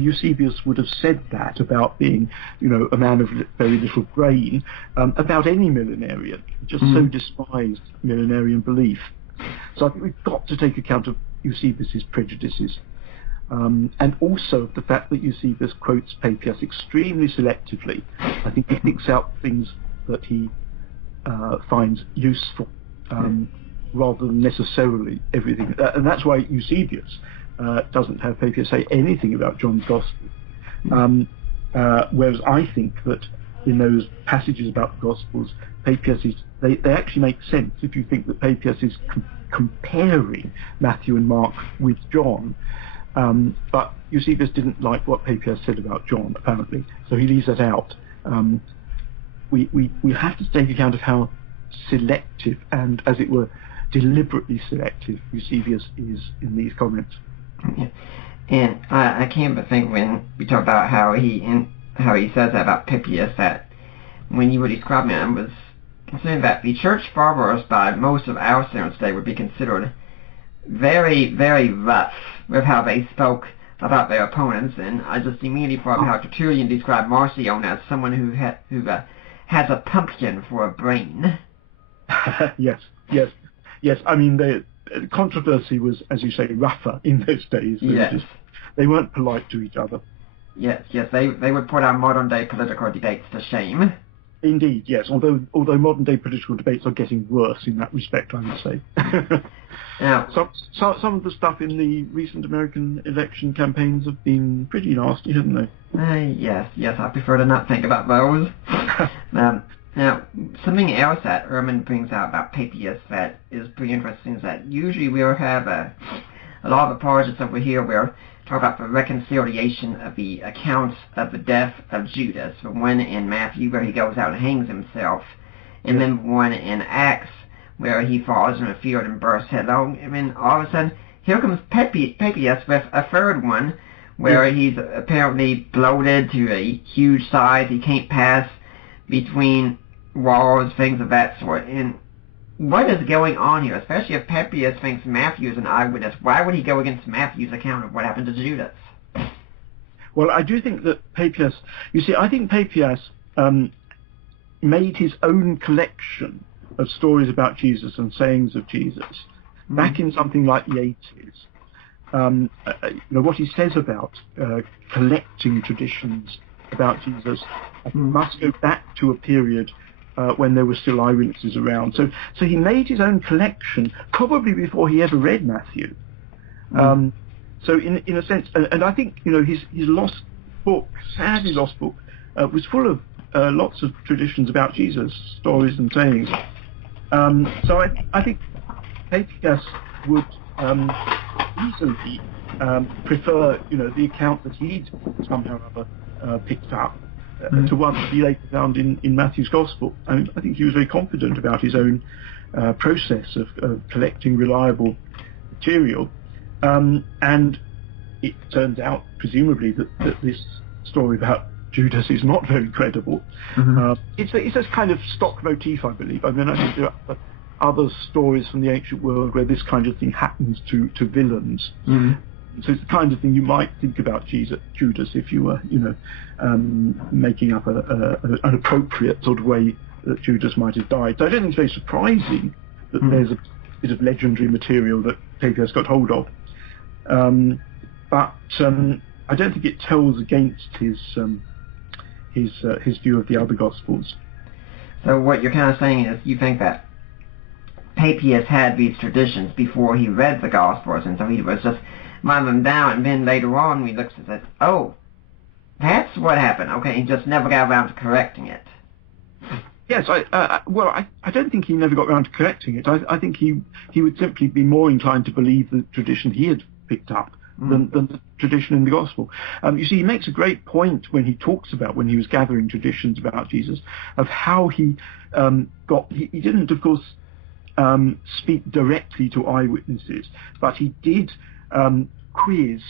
Eusebius would have said that about being, a man of very little brain, about any millenarian. He just so despised millenarian belief. So I think we've got to take account of Eusebius's prejudices. And also the fact that Eusebius quotes Papias extremely selectively. I think he picks out things that he finds useful, rather than necessarily everything. And that's why Eusebius doesn't have Papias say anything about John's Gospel. Whereas I think that in those passages about the Gospels, Papias they actually make sense if you think that Papias is comparing Matthew and Mark with John. But Eusebius didn't like what Papias said about John, apparently, so he leaves that out. We have to take account of how selective and, as it were, deliberately selective Eusebius is in these comments. And I can't but think when we talk about how he says that about Papias, that when you were describing him, was saying that the church fathers by most of our standards today would be considered very, very rough with how they spoke about their opponents, and I just immediately thought how Tertullian described Marcion as someone who has a pumpkin for a brain. Yes. I mean, the controversy was, as you say, rougher in those days. They weren't polite to each other. Yes, they would put our modern-day political debates to shame. Indeed, yes. Although modern-day political debates are getting worse in that respect, I would say. Now, some of the stuff in the recent American election campaigns have been pretty nasty, haven't they? Yes, I prefer to not think about those. Now, something else that Ehrman brings out about Papias that is pretty interesting is that usually we'll have a lot of apologists over here will talk about the reconciliation of the accounts of the death of Judas, the one in Matthew where he goes out and hangs himself, and then one in Acts where he falls in a field and bursts headlong, and then all of a sudden, here comes Papias with a third one, where he's apparently bloated to a huge size, he can't pass between walls, things of that sort, and what is going on here, especially if Papias thinks Matthew is an eyewitness? Why would he go against Matthew's account of what happened to Judas? Well, I do think that Papias, I think Papias made his own collection of stories about Jesus and sayings of Jesus back in something like the 80s. What he says about collecting traditions about Jesus must go back to a period when there were still eyewitnesses around. So he made his own collection probably before he ever read Matthew. So in a sense, and I think his lost book, sadly lost book, was full of lots of traditions about Jesus, stories and sayings. So I think Papias would easily prefer the account that he'd somehow or other picked up to one that he later found in Matthew's Gospel. I think he was very confident about his own process of collecting reliable material, and it turns out, presumably, that this story about Judas is not very credible. It's a kind of stock motif, I believe. I think there are other stories from the ancient world where this kind of thing happens to villains. So it's the kind of thing you might think about Judas if you were, making up an appropriate sort of way that Judas might have died. So I don't think it's very surprising that there's a bit of legendary material that Papias got hold of. But I don't think it tells against his view of the other Gospels. So what you're kind of saying is you think that Papias had these traditions before he read the Gospels, and so he was just writing them down, and then later on he looks at it, oh, that's what happened. Okay, he just never got around to correcting it. Yes, I don't think he never got around to correcting it. I think he would simply be more inclined to believe the tradition he had picked up than the tradition in the Gospel. He makes a great point when he talks about when he was gathering traditions about Jesus, of how he he didn't, of course, speak directly to eyewitnesses, but he did quiz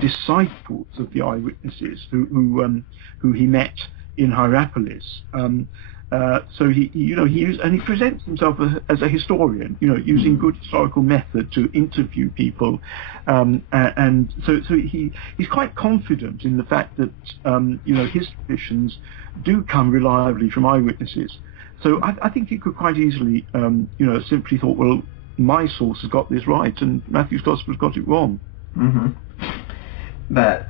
disciples of the eyewitnesses who he met in Hierapolis. So he presents himself as a historian, using good historical method to interview people, and so he's quite confident in the fact that his traditions do come reliably from eyewitnesses. So I think he could quite easily simply thought, well, my source has got this right and Matthew's Gospel's got it wrong. But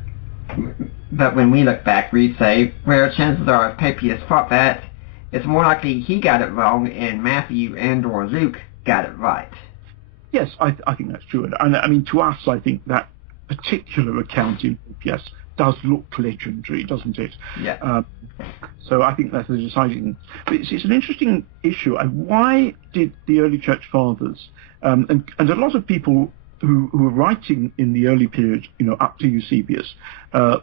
when we look back, we say, well, chances are if Papias thought that, it's more likely he got it wrong and Matthew and or Luke got it right. Yes, I think that's true. And to us, I think that particular account in Papias does look legendary, doesn't it? Yeah. So I think that's a deciding. But it's an interesting issue. And why did the early church fathers and a lot of people who were writing in the early period, up to Eusebius,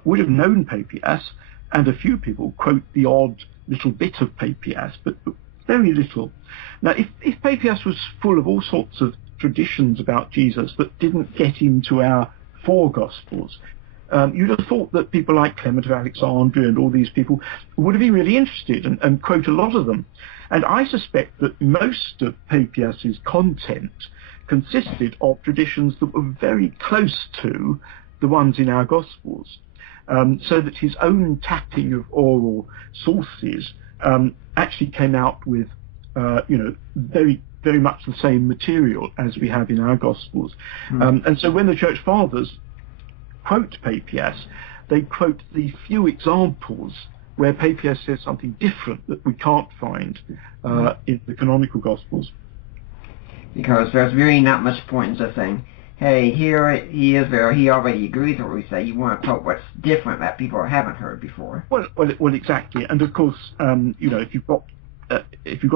would have known Papias, and a few people quote the odd little bit of Papias, but very little. Now, if Papias was full of all sorts of traditions about Jesus that didn't get into our four Gospels, you'd have thought that people like Clement of Alexandria and all these people would have been really interested and quote a lot of them. And I suspect that most of Papias's content consisted of traditions that were very close to the ones in our Gospels, so that his own tapping of oral sources actually came out with, very, very much the same material as we have in our Gospels. And so when the Church Fathers quote Papias, they quote the few examples where Papias says something different that we can't find in the canonical Gospels. Because there's really not much point in just saying, hey, here he is there, he already agrees with what we say. You want to quote what's different that people haven't heard before. Well, exactly. And of course, if you've got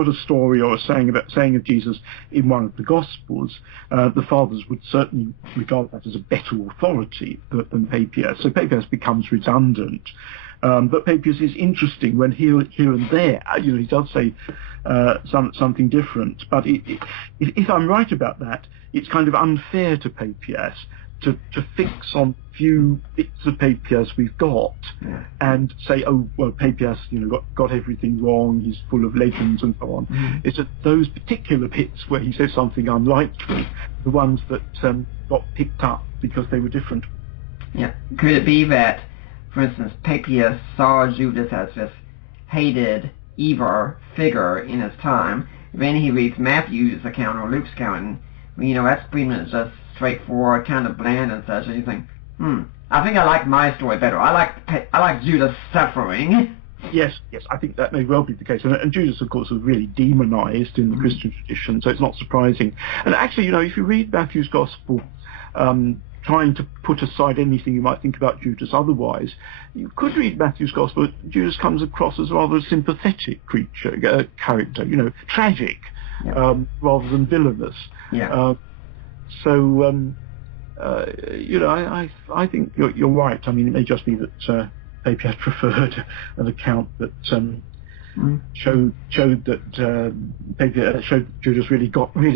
a story or a saying of Jesus in one of the Gospels, the fathers would certainly regard that as a better authority than Papias. So Papias becomes redundant. But Papias is interesting when here and there, he does say something different. But if I'm right about that, it's kind of unfair to Papias to fix on few bits of Papias we've got and say, oh, well, Papias, got everything wrong, he's full of legends and so on. Mm-hmm. It's that those particular bits where he says something unlikely, the ones that got picked up because they were different. Yeah. Could it be that, for instance, Papias saw Judas as this hated, evil figure in his time? Then he reads Matthew's account or Luke's account, and that's pretty much just straightforward, kind of bland and such, and you think, I think I like my story better. I like Judas suffering. Yes, I think that may well be the case. And Judas, of course, was really demonized in the Christian tradition, so it's not surprising. And actually, if you read Matthew's Gospel, trying to put aside anything you might think about Judas otherwise, you could read Matthew's Gospel. Judas comes across as rather a sympathetic character, tragic, rather than villainous. Yeah. I think you're right. I mean, it may just be that Papias preferred an account that showed that showed Judas really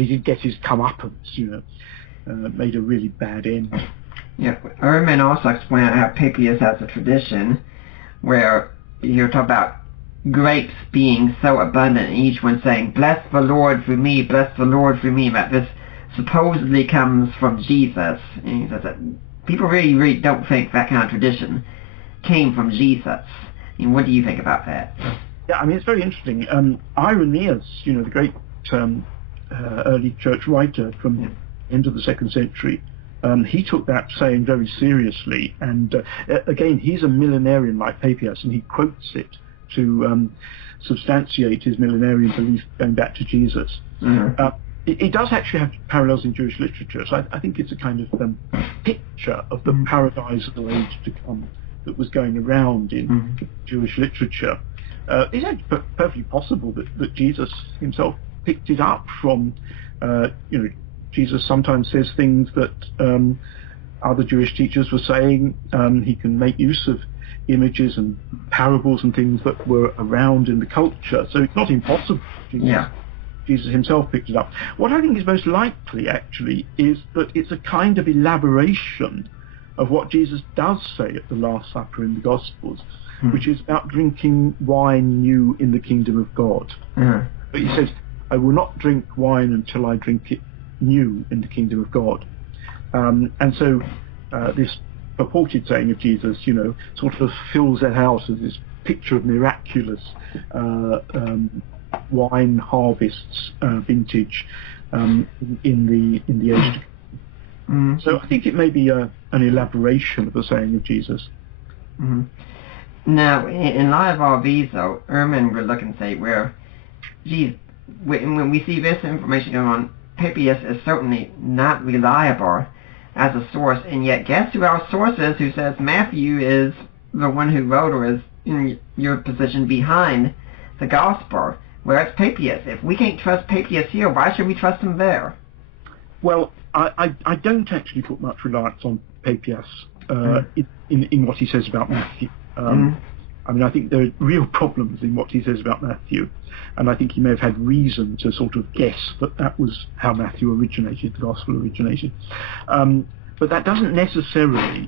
did get his comeuppance. Made a really bad end. Yeah, Ehrman also explained how Papias has a tradition where you're talking about grapes being so abundant, and each one saying, "Bless the Lord for me, bless the Lord for me," that this supposedly comes from Jesus. And he says that people really don't think that kind of tradition came from Jesus. And what do you think about that? Yeah, I mean, it's very interesting. Irenaeus, the great early church writer from end of the 2nd century, he took that saying very seriously, and again, he's a millenarian like Papias, and he quotes it to substantiate his millenarian belief going back to Jesus. Mm-hmm. It does actually have parallels in Jewish literature, so I think it's a kind of picture of the paradisal age to come that was going around in Jewish literature. It's actually perfectly possible that Jesus himself picked it up from, Jesus sometimes says things that other Jewish teachers were saying. He can make use of images and parables and things that were around in the culture. So it's not impossible. Jesus himself picked it up. What I think is most likely, actually, is that it's a kind of elaboration of what Jesus does say at the Last Supper in the Gospels, which is about drinking wine new in the kingdom of God. But he says, I will not drink wine until I drink it new in the kingdom of God. And so this purported saying of Jesus, sort of fills that out as this picture of miraculous wine harvests, vintage in the age to come. So I think it may be an elaboration of the saying of Jesus. Now, in light of all these, though, Ehrman would look and say, when we see this information going on, Papias is certainly not reliable as a source, and yet guess who our source is, who says Matthew is the one who wrote or is in your position behind the Gospel, where it's Papias. If we can't trust Papias here, why should we trust him there? Well, I don't actually put much reliance on Papias in what he says about Matthew. I mean, I think there are real problems in what he says about Matthew, and I think he may have had reason to sort of guess that was how Matthew originated, the Gospel originated. But that doesn't necessarily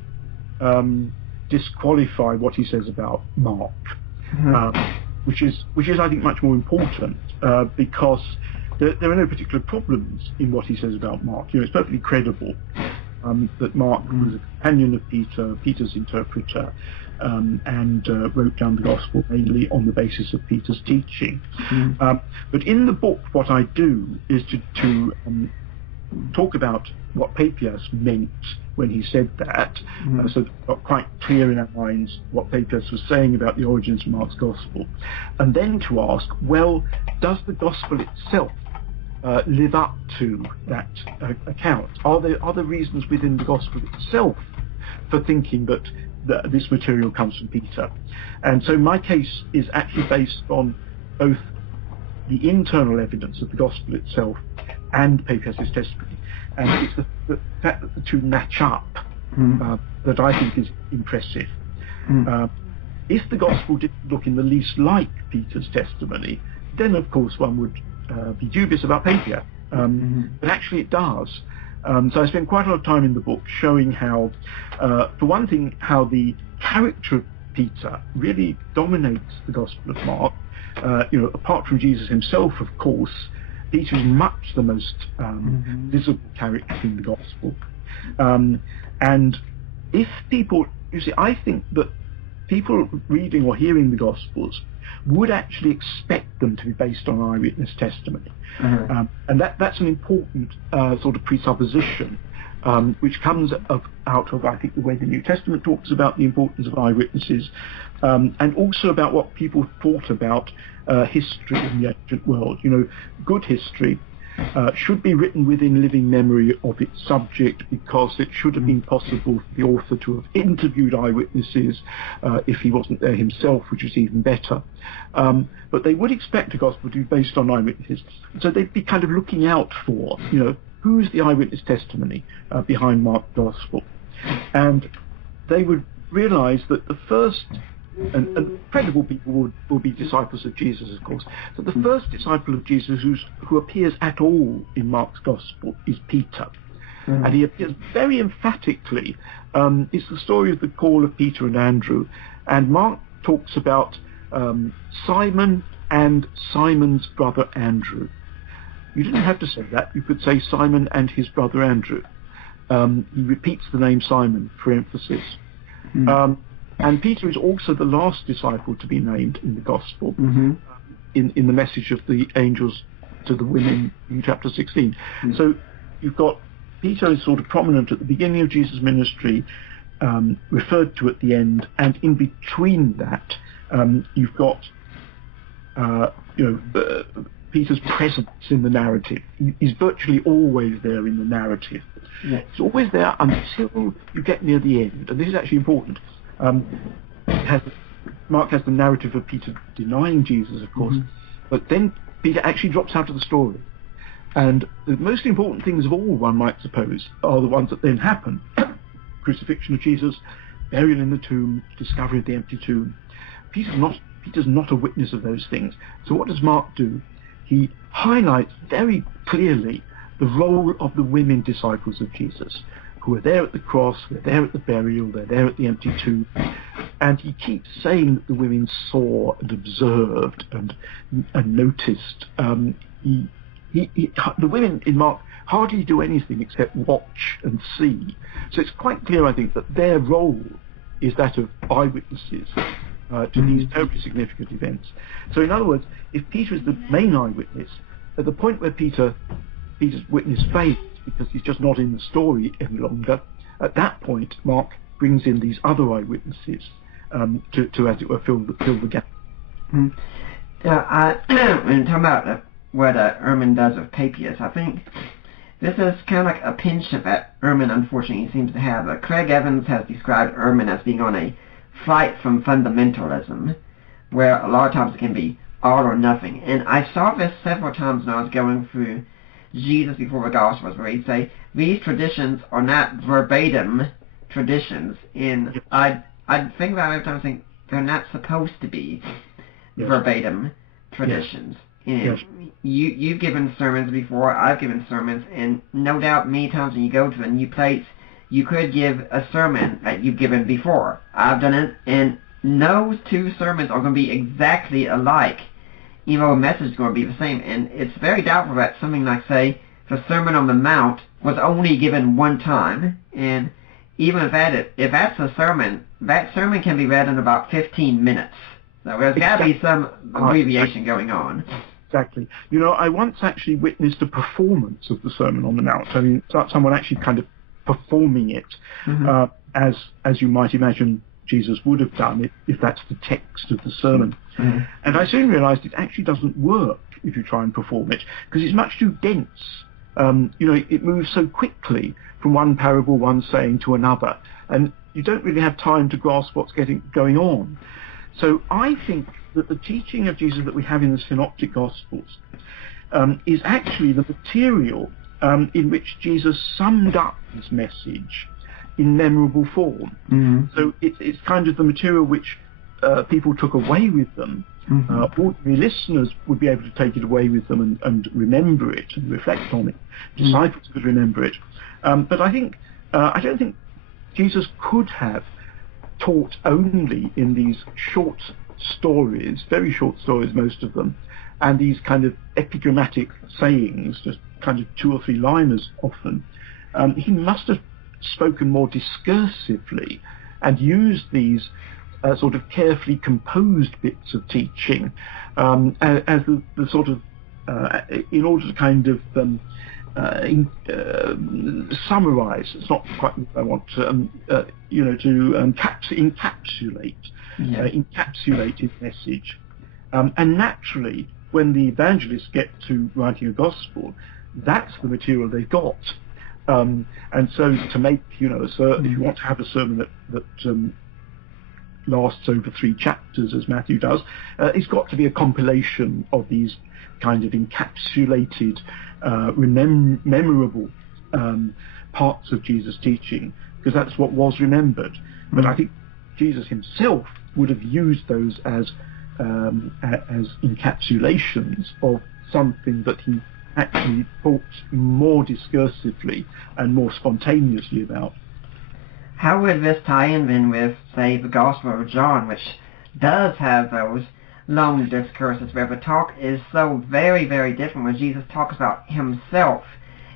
disqualify what he says about Mark, which is I think much more important because there are no particular problems in what he says about Mark. It's perfectly credible that Mark was a companion of Peter, Peter's interpreter, and wrote down the Gospel mainly on the basis of Peter's teaching. But in the book, what I do is to talk about what Papias meant when he said that, so it's got quite clear in our minds what Papias was saying about the origins of Mark's Gospel, and then to ask, well, does the Gospel itself live up to that account? Are there reasons within the Gospel itself for thinking that this material comes from Peter? And so my case is actually based on both the internal evidence of the Gospel itself and Papias' testimony. And it's the fact that the two match up that I think is impressive. If the Gospel didn't look in the least like Peter's testimony, then of course one would be dubious about Papias. But actually it does. So I spent quite a lot of time in the book showing how, for one thing, how the character of Peter really dominates the Gospel of Mark. Apart from Jesus himself, of course, Peter is much the most visible character in the Gospel. And if people, I think that people reading or hearing the Gospels would actually expect them to be based on eyewitness testimony. And that's an important sort of presupposition, which comes out of, I think, the way the New Testament talks about the importance of eyewitnesses, and also about what people thought about history in the ancient world. Good history should be written within living memory of its subject, because it should have been possible for the author to have interviewed eyewitnesses if he wasn't there himself, which is even better. But they would expect a gospel to be based on eyewitnesses. So they'd be kind of looking out for, who's the eyewitness testimony behind Mark's Gospel. And they would realize that the first, and credible people will be disciples of Jesus, of course, so the first disciple of Jesus who appears at all in Mark's Gospel is Peter. And he appears very emphatically. It's the story of the call of Peter and Andrew. And Mark talks about Simon and Simon's brother Andrew. You didn't have to say that. You could say Simon and his brother Andrew. He repeats the name Simon for emphasis. And Peter is also the last disciple to be named in the Gospel, in the message of the angels to the women in chapter 16. So you've got Peter is sort of prominent at the beginning of Jesus' ministry, referred to at the end, and in between that, you've got Peter's presence in the narrative. He's virtually always there in the narrative. He's always there until you get near the end, and this is actually important. Mark has the narrative of Peter denying Jesus, of course, but then Peter actually drops out of the story. And the most important things of all, one might suppose, are the ones that then happen. Crucifixion of Jesus, burial in the tomb, discovery of the empty tomb. Peter's not a witness of those things. So what does Mark do? He highlights very clearly the role of the women disciples of Jesus, who are there at the cross, they're there at the burial, they're there at the empty tomb. And he keeps saying that the women saw and observed and noticed. The women in Mark hardly do anything except watch and see. So it's quite clear, I think, that their role is that of eyewitnesses to these terribly significant events. So in other words, if Peter is the main eyewitness, at the point where Peter's witness fades because he's just not in the story any longer, at that point Mark brings in these other eyewitnesses to as it were, fill the gap. When talking about what Ehrman does with Papias, I think this is kind of like a pinch of it Ehrman unfortunately seems to have. Craig Evans has described Ehrman as being on a flight from fundamentalism, where a lot of times it can be all or nothing. And I saw this several times when I was going through Jesus before the Gospels, where he'd say, these traditions are not verbatim traditions. And I'd think about it every time I think they're not supposed to be verbatim traditions. And you've given sermons before, I've given sermons, and no doubt many times when you go to a new place, you could give a sermon that you've given before. I've done it, and those two sermons are going to be exactly alike, even though the message is going to be the same. And it's very doubtful that something like, say, the Sermon on the Mount was only given one time, and even if that's a sermon, that sermon can be read in about 15 minutes. So there's got to be some abbreviation going on. Exactly. You know, I once actually witnessed a performance of the Sermon on the Mount. I mean, someone actually kind of performing it, as you might imagine Jesus would have done if that's the text of the sermon. And I soon realised it actually doesn't work if you try and perform it, because it's much too dense. You know, it moves so quickly from one parable, one saying to another, and you don't really have time to grasp what's going on. So I think that the teaching of Jesus that we have in the Synoptic Gospels is actually the material in which Jesus summed up his message in memorable form. So it's kind of the material which people took away with them. Ordinary listeners would be able to take it away with them and remember it and reflect on it. Disciples could remember it. But I don't think Jesus could have taught only in these short stories, very short stories, most of them, and these kind of epigrammatic sayings, just kind of 2 or 3 liners often. He must have spoken more discursively and used these sort of carefully composed bits of teaching as the sort of in order to kind of summarize. It's not quite what I want to encapsulate his message. And naturally, when the evangelists get to writing a gospel, that's the material they've got. And so to make, if you want to have a sermon that lasts over 3 chapters, as Matthew does, it's got to be a compilation of these kind of encapsulated, memorable parts of Jesus' teaching, because that's what was remembered. But I think Jesus himself would have used those as encapsulations of something that he actually thought more discursively and more spontaneously about. How would this tie in then with, say, the Gospel of John, which does have those long discourses where the talk is so very, very different, when Jesus talks about himself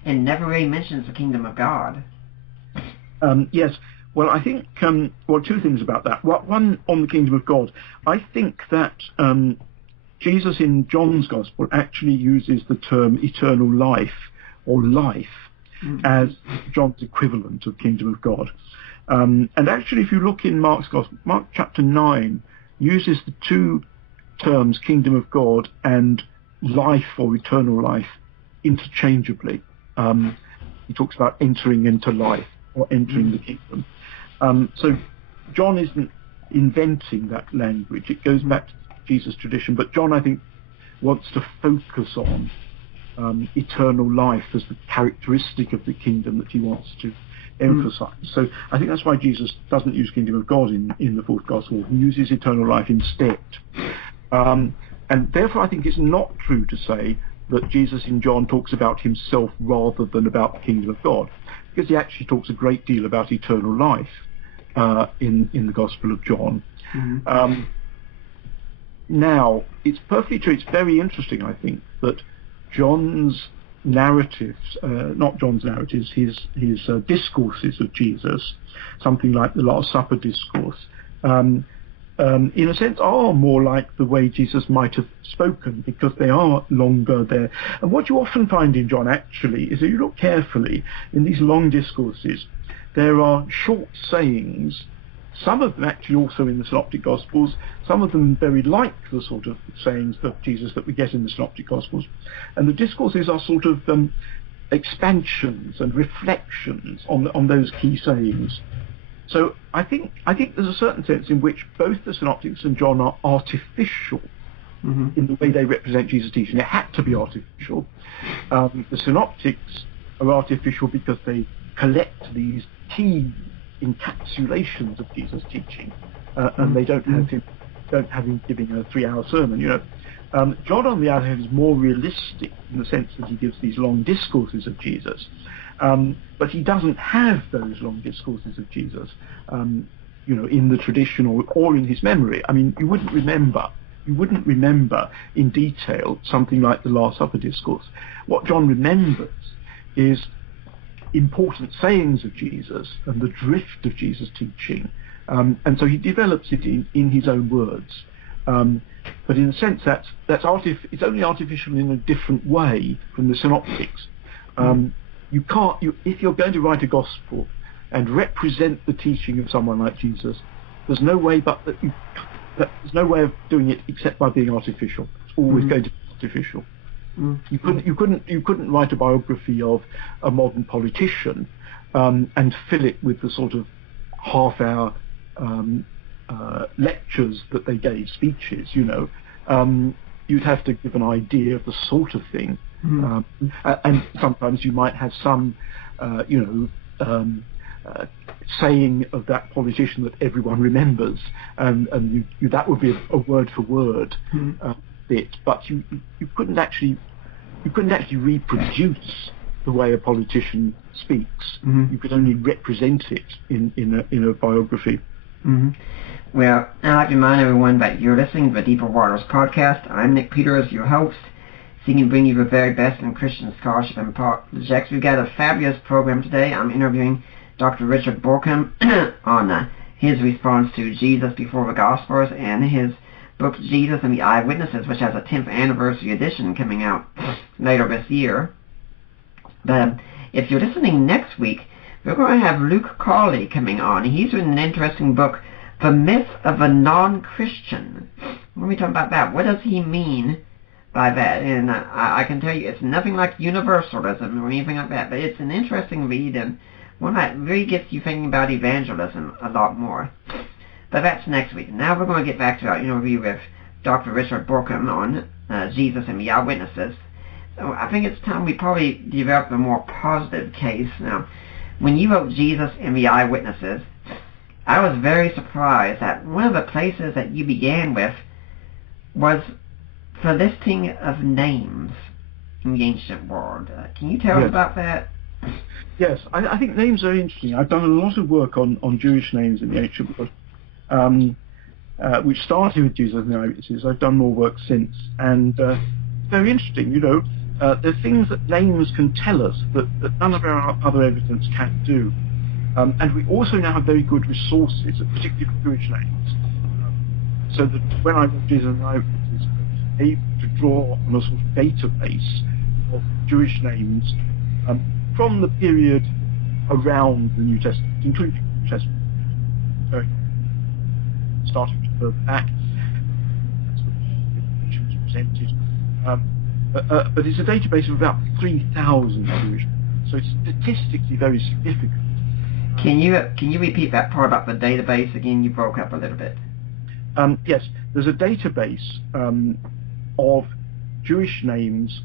and never really mentions the kingdom of God? Yes. Well, I think, 2 things about that. One, on the kingdom of God. I think that Jesus in John's Gospel actually uses the term eternal life or life as John's equivalent of kingdom of God. And actually, if you look in Mark's Gospel, Mark chapter 9 uses the 2 terms, kingdom of God and life or eternal life, interchangeably. He talks about entering into life or entering the kingdom. So John isn't inventing that language. It goes back to Jesus' tradition. But John, I think, wants to focus on eternal life as the characteristic of the kingdom that he wants to emphasize. So I think that's why Jesus doesn't use kingdom of God in the 4th Gospel. He uses eternal life instead. And therefore I think it's not true to say that Jesus in John talks about himself rather than about the kingdom of God, because he actually talks a great deal about eternal life in the Gospel of John. Now, it's perfectly true, it's very interesting, I think, that John's narratives, not John's narratives, his discourses of Jesus, something like the Last Supper discourse, in a sense are more like the way Jesus might have spoken, because they are longer there. And what you often find in John, actually, is that you look carefully in these long discourses, there are short sayings, some of them actually also in the Synoptic Gospels, some of them very like the sort of sayings of Jesus that we get in the Synoptic Gospels. And the discourses are sort of expansions and reflections on those key sayings. So I think there's a certain sense in which both the Synoptics and John are artificial in the way they represent Jesus' teaching. It had to be artificial. The Synoptics are artificial because they collect these key encapsulations of Jesus' teaching, and they don't have him giving a 3-hour sermon. John, on the other hand, is more realistic in the sense that he gives these long discourses of Jesus, but he doesn't have those long discourses of Jesus, in the tradition or in his memory. I mean, you wouldn't remember in detail something like the Last Supper discourse. What John remembers is important sayings of Jesus and the drift of Jesus' teaching, and so he develops it in his own words. but in a sense it's only artificial in a different way from the synoptics. If you're going to write a gospel and represent the teaching of someone like Jesus, there's no way there's no way of doing it except by being artificial. It's always going to be artificial. You couldn't write a biography of a modern politician and fill it with the sort of half-hour lectures that they gave, speeches. You'd have to give an idea of the sort of thing, and sometimes you might have some, saying of that politician that everyone remembers, and that would be a word for word bit, but you couldn't actually reproduce the way a politician speaks. You could only represent it in a biography. Well, I'd like to remind everyone that you're listening to the Deeper Waters podcast. I'm Nick Peters, your host, seeking to bring you the very best in Christian scholarship and apologetics. We've got a fabulous program today. I'm interviewing Dr. Richard Bauckham on his response to Jesus Before the Gospels and his book Jesus and the Eyewitnesses, which has a 10th anniversary edition coming out later this year. But if you're listening next week, we're going to have Luke Cawley coming on. He's written an interesting book, The Myth of a Non-Christian. When we talk about that, what does he mean by that? And I can tell you it's nothing like universalism or anything like that, but it's an interesting read and one that really gets you thinking about evangelism a lot more. But that's next week. Now we're going to get back to our interview with Dr. Richard Bauckham on Jesus and the Eyewitnesses. So I think it's time we probably develop a more positive case. Now, when you wrote Jesus and the Eyewitnesses, I was very surprised that one of the places that you began with was the listing of names in the ancient world. Can you tell us about that? Yes, I think names are interesting. I've done a lot of work on Jewish names in the ancient world, which started with Jesus and the Eyewitnesses. I've done more work since, and very interesting. There are things that names can tell us that none of our other evidence can do. And we also now have very good resources, particularly for Jewish names. So that when I wrote Jesus and the Eyewitnesses, I was able to draw on a sort of database of Jewish names from the period around the New Testament, including the New Testament. So, starting with further back, that's what the information was presented. But it's a database of about 3,000 Jewish names, so it's statistically very significant. Can you repeat that part about the database again? You broke up a little bit. Yes, there's a database of Jewish names.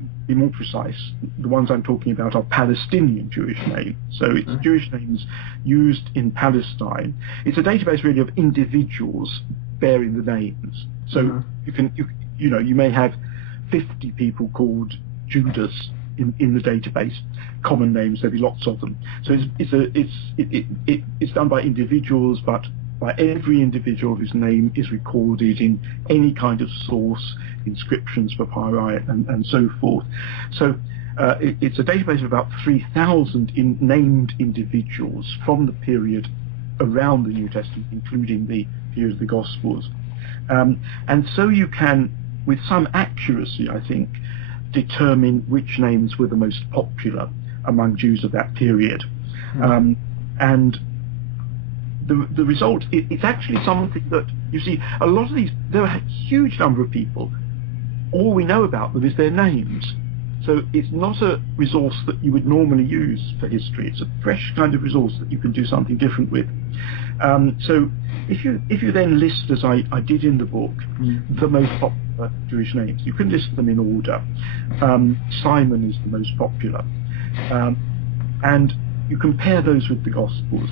To be more precise, the ones I'm talking about are Palestinian Jewish names. So it's Jewish names used in Palestine. It's a database really of individuals bearing the names. So you may have 50 people called Judas in the database, common names. There'll be lots of them. So it's done by individuals, but by every individual whose name is recorded in any kind of source, inscriptions, papyri, and so forth. So it's a database of about 3,000 named individuals from the period around the New Testament, including the period of the Gospels. And so you can, with some accuracy, I think, determine which names were the most popular among Jews of that period. And the result, it's actually something that, you see, a lot of these, there are a huge number of people, all we know about them is their names. So it's not a resource that you would normally use for history. It's a fresh kind of resource that you can do something different with. So if you then list, as I did in the book, the most popular Jewish names, you can list them in order. Simon is the most popular. And you compare those with the Gospels.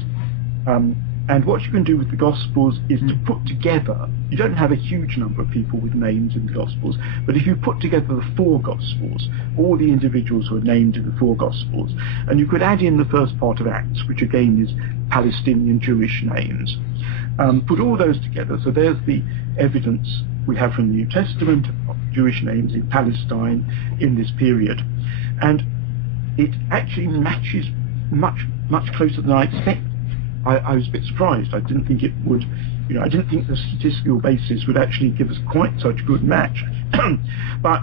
And what you can do with the Gospels is to put together, you don't have a huge number of people with names in the Gospels, but if you put together the 4 Gospels, all the individuals who are named in the 4 Gospels, and you could add in the first part of Acts, which again is Palestinian Jewish names, put all those together, so there's the evidence we have from the New Testament of Jewish names in Palestine in this period. And it actually matches much closer than I expected. I was a bit surprised. I didn't think it would I didn't think the statistical basis would actually give us quite such a good match. But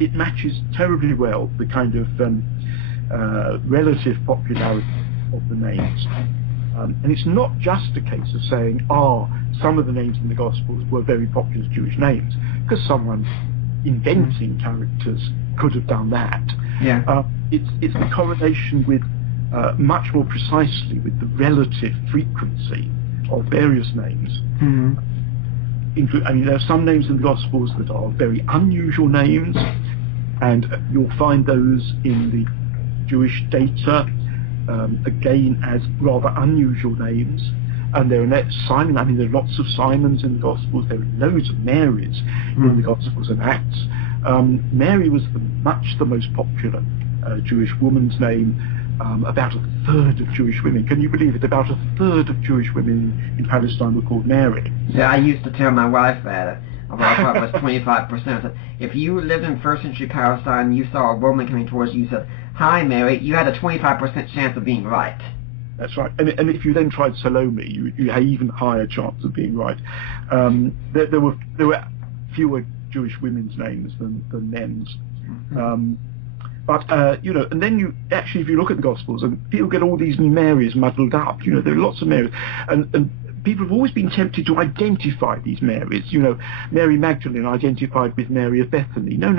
it matches terribly well the kind of relative popularity of the names. And it's not just a case of saying, some of the names in the Gospels were very popular Jewish names, because someone inventing characters could have done that. Yeah. It's the correlation with much more precisely with the relative frequency of various names. Mm-hmm. There are some names in the Gospels that are very unusual names, and you'll find those in the Jewish data again as rather unusual names. And there are Simon. There are lots of Simons in the Gospels. There are loads of Marys in the Gospels and Acts. Mary was much the most popular Jewish woman's name. About a third of Jewish women, can you believe it? About a third of Jewish women in Palestine were called Mary. Yeah, I used to tell my wife that, although I thought it was 25%. If you lived in first century Palestine and you saw a woman coming towards you, you said, "Hi, Mary," you had a 25% chance of being right. That's right. And if you then tried Salome, you had even higher chance of being right. There were fewer Jewish women's names than men's. But, and then if you look at the Gospels, and people get all these Marys muddled up, there are lots of Marys, and people have always been tempted to identify these Marys, Mary Magdalene identified with Mary of Bethany. No,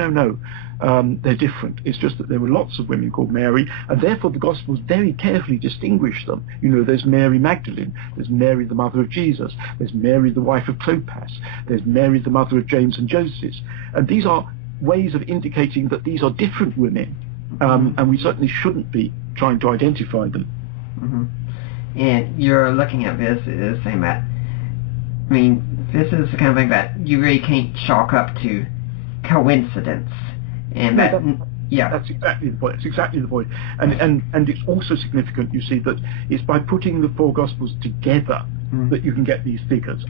they're different. It's just that there were lots of women called Mary, and therefore the Gospels very carefully distinguish them. There's Mary Magdalene, there's Mary the mother of Jesus, there's Mary the wife of Clopas, there's Mary the mother of James and Joseph, and these are ways of indicating that these are different women, and we certainly shouldn't be trying to identify them. Mm-hmm. And you're looking at this saying that, this is the kind of thing that you really can't chalk up to coincidence. And that's exactly the point. It's exactly the point. And it's also significant, you see, that it's by putting the four Gospels together that you can get these figures.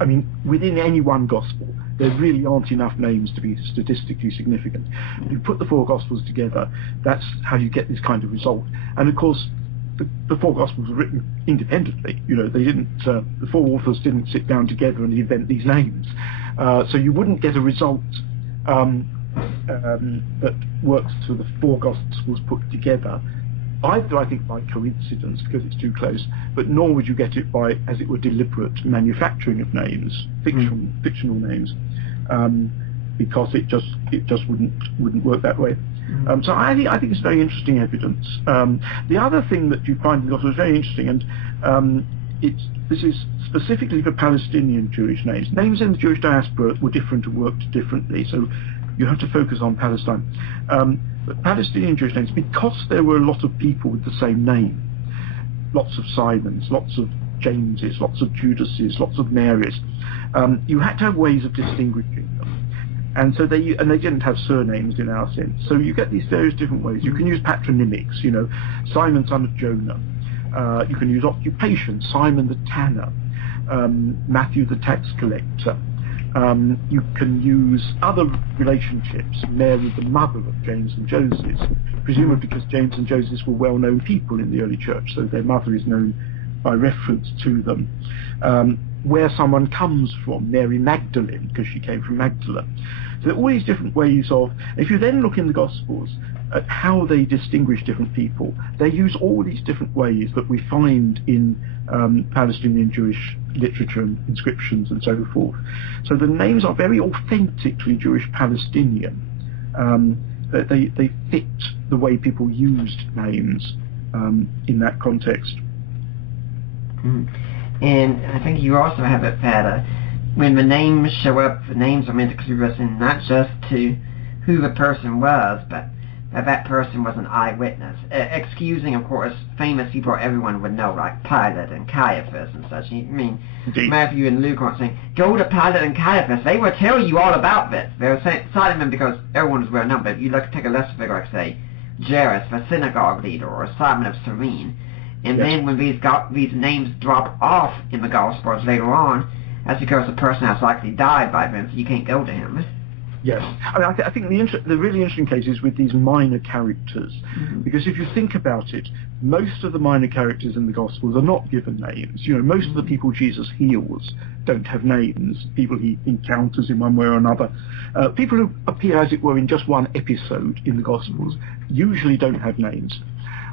Within any one Gospel, there really aren't enough names to be statistically significant. You put the four Gospels together, that's how you get this kind of result. And of course, the four Gospels were written independently. They didn't. The four authors didn't sit down together and invent these names. So you wouldn't get a result that works to the four Gospels put together, either I think by coincidence because it's too close, but nor would you get it by, as it were, deliberate manufacturing of names, fictional names, because it just wouldn't work that way. So I think it's very interesting evidence. The other thing that you find in the Gospel is very interesting, and this is specifically for Palestinian Jewish names. Names in the Jewish diaspora were different and worked differently, so you have to focus on Palestine. But Palestinian Jewish names, because there were a lot of people with the same name, lots of Simons, lots of Jameses, lots of Judases, lots of Marys, you had to have ways of distinguishing them. And so they didn't have surnames in our sense. So you get these various different ways. You can use patronymics, Simon son of Jonah. You can use occupation, Simon the tanner, Matthew the tax collector. You can use other relationships, Mary the mother of James and Joseph, presumably because James and Joseph were well-known people in the early church, so their mother is known by reference to them. Where someone comes from, Mary Magdalene, because she came from Magdala. So there are all these different ways of, if you then look in the Gospels at how they distinguish different people, they use all these different ways that we find in Palestinian Jewish literature and inscriptions and so forth. So the names are very authentically Jewish Palestinian. They fit the way people used names in that context. And I think you also have it that when the names show up, the names are meant to clue us in not just to who the person was, but that person was an eyewitness. Excusing, of course, famous people everyone would know, like Pilate and Caiaphas and such. Matthew and Luke aren't saying, go to Pilate and Caiaphas. They will tell you all about this. They're citing them because everyone was well known. But if you take a lesser figure, like, say, Jairus, the synagogue leader, or Simon of Cyrene, and then when these names drop off in the Gospels later on, that's because the person has likely died by then, so you can't go to him. Yes, I mean, I think the really interesting case is with these minor characters, because if you think about it, most of the minor characters in the Gospels are not given names. Most of the people Jesus heals don't have names. People he encounters in one way or another. People who appear, as it were, in just one episode in the Gospels usually don't have names.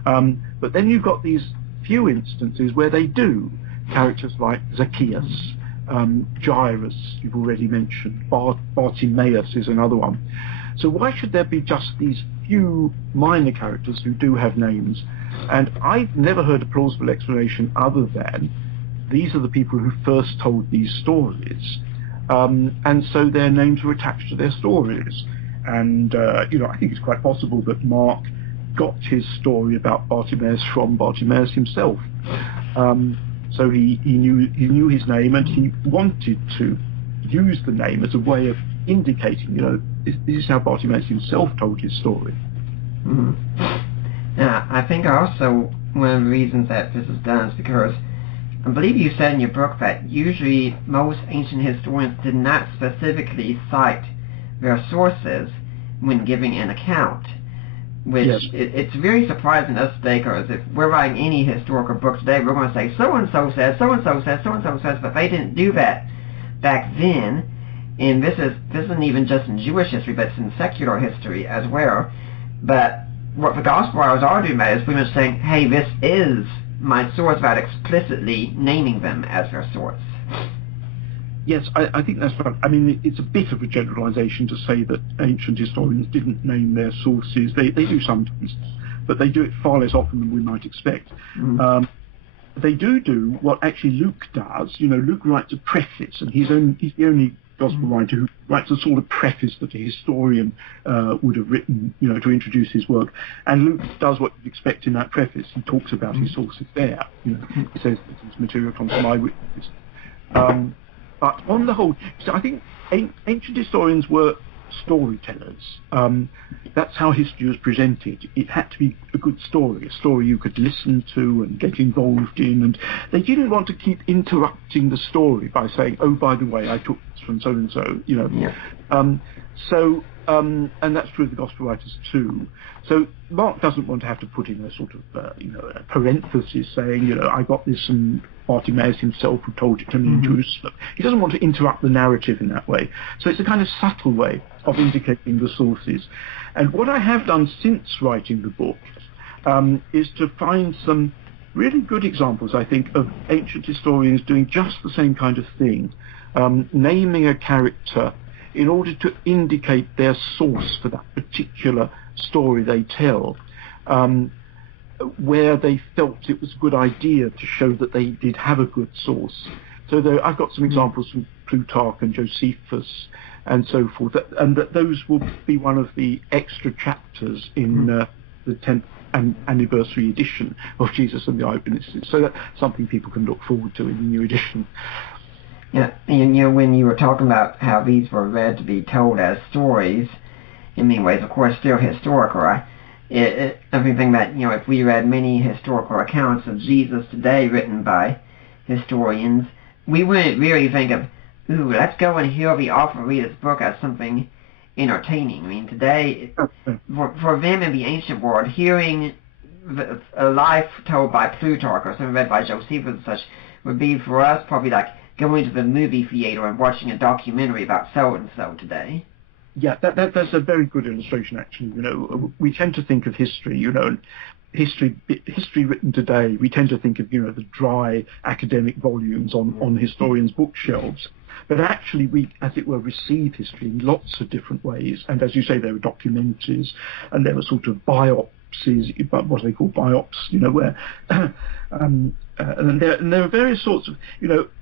But then you've got these few instances where they do. Characters like Zacchaeus, Jairus, you've already mentioned, Bartimaeus is another one. So why should there be just these few minor characters who do have names? And I've never heard a plausible explanation other than these are the people who first told these stories, and so their names were attached to their stories. And I think it's quite possible that Mark got his story about Bartimaeus from Bartimaeus himself. So he knew his name, and he wanted to use the name as a way of indicating, this is how Bartimaeus himself told his story. Now, I think also one of the reasons that this is done is because I believe you said in your book that usually most ancient historians did not specifically cite their sources when giving an account. Which yes. It's very surprising to us today, because if we're writing any historical book today, we're going to say so-and-so says, so-and-so says, so-and-so says, but they didn't do that back then. And this isn't even just in Jewish history, but it's in secular history as well. But what the gospel writers are doing is pretty much saying, hey, this is my source, without explicitly naming them as their source. Yes, I think that's right. I mean, it's a bit of a generalization to say that ancient historians didn't name their sources. They do sometimes, but they do it far less often than we might expect. They do what actually Luke does. Luke writes a preface, and he's the only gospel writer who writes a sort of preface that a historian would have written, to introduce his work. And Luke does what you'd expect in that preface. He talks about his sources there. He says that his material comes from eyewitnesses. But on the whole, so I think ancient historians were storytellers. That's how history was presented. It had to be a good story, a story you could listen to and get involved in. And they didn't want to keep interrupting the story by saying, oh, by the way, I took this from so-and-so, and that's true of the gospel writers too. So Mark doesn't want to have to put in a sort of, a parenthesis saying, I got this from Bartimaeus himself who told it to me in Jerusalem. He doesn't want to interrupt the narrative in that way. So it's a kind of subtle way of indicating the sources. And what I have done since writing the book is to find some really good examples, I think, of ancient historians doing just the same kind of thing, naming a character in order to indicate their source for that particular story they tell, where they felt it was a good idea to show that they did have a good source. So I've got some examples from Plutarch and Josephus and so forth, and that those will be one of the extra chapters in the 10th anniversary edition of Jesus and the Eyewitnesses. So that's something people can look forward to in the new edition. Yeah, and when you were talking about how these were read to be told as stories, in many ways, of course, still historical, right? Everything that, if we read many historical accounts of Jesus today written by historians, we wouldn't really think of, ooh, let's go and hear the author read his book as something entertaining. I mean, today, for them in the ancient world, hearing a life told by Plutarch or something read by Josephus and such would be for us probably like going to the movie theater and watching a documentary about so-and-so today. Yeah, that's a very good illustration, actually. We tend to think of history, history written today, we tend to think of, the dry academic volumes on historians' bookshelves. But actually, we, as it were, receive history in lots of different ways. And as you say, there are documentaries, and there are sort of biopsies, what they call biops, where, and there are various sorts of,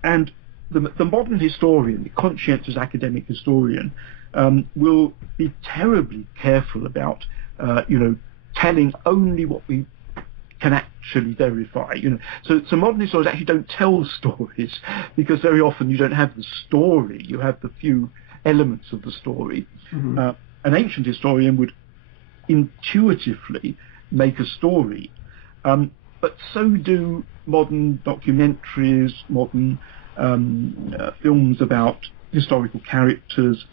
and the modern historian, the conscientious academic historian, will be terribly careful about, telling only what we can actually verify. So modern historians actually don't tell stories because very often you don't have the story, you have the few elements of the story. An ancient historian would intuitively make a story, but so do modern documentaries, modern films about historical characters.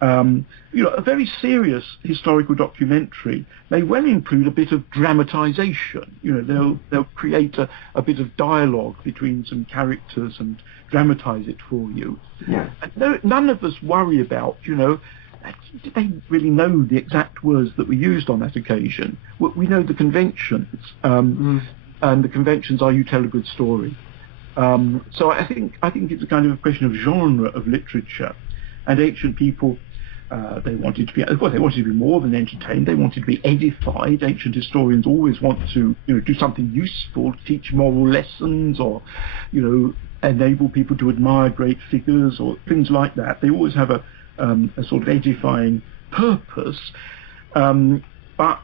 A very serious historical documentary may well include a bit of dramatization. They'll create a bit of dialogue between some characters and dramatize it for you. Yeah. And none of us worry about, did they really know the exact words that were used on that occasion? We know the conventions, and the conventions are you tell a good story. So I think it's a kind of a question of genre of literature, and ancient people. They wanted to be more than entertained. They wanted to be edified. Ancient historians always want to, do something useful, teach moral lessons, or, enable people to admire great figures or things like that. They always have a sort of edifying purpose, but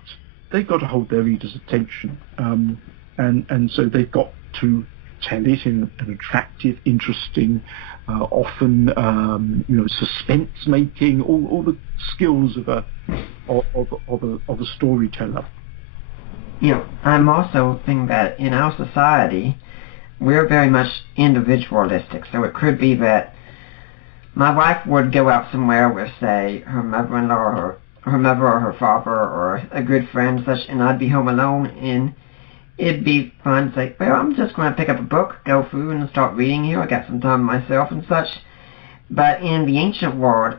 they've got to hold their readers' attention, and so they've got to tell it in an attractive, interesting, often suspense making, all the skills of a storyteller. I'm also thinking that in our society we're very much individualistic. So it could be that my wife would go out somewhere with, say, her mother-in-law or her mother or her father or a good friend, such, and I'd be home alone, and it'd be fun to say, well, I'm just going to pick up a book, go through and start reading here. I got some time myself and such. But in the ancient world,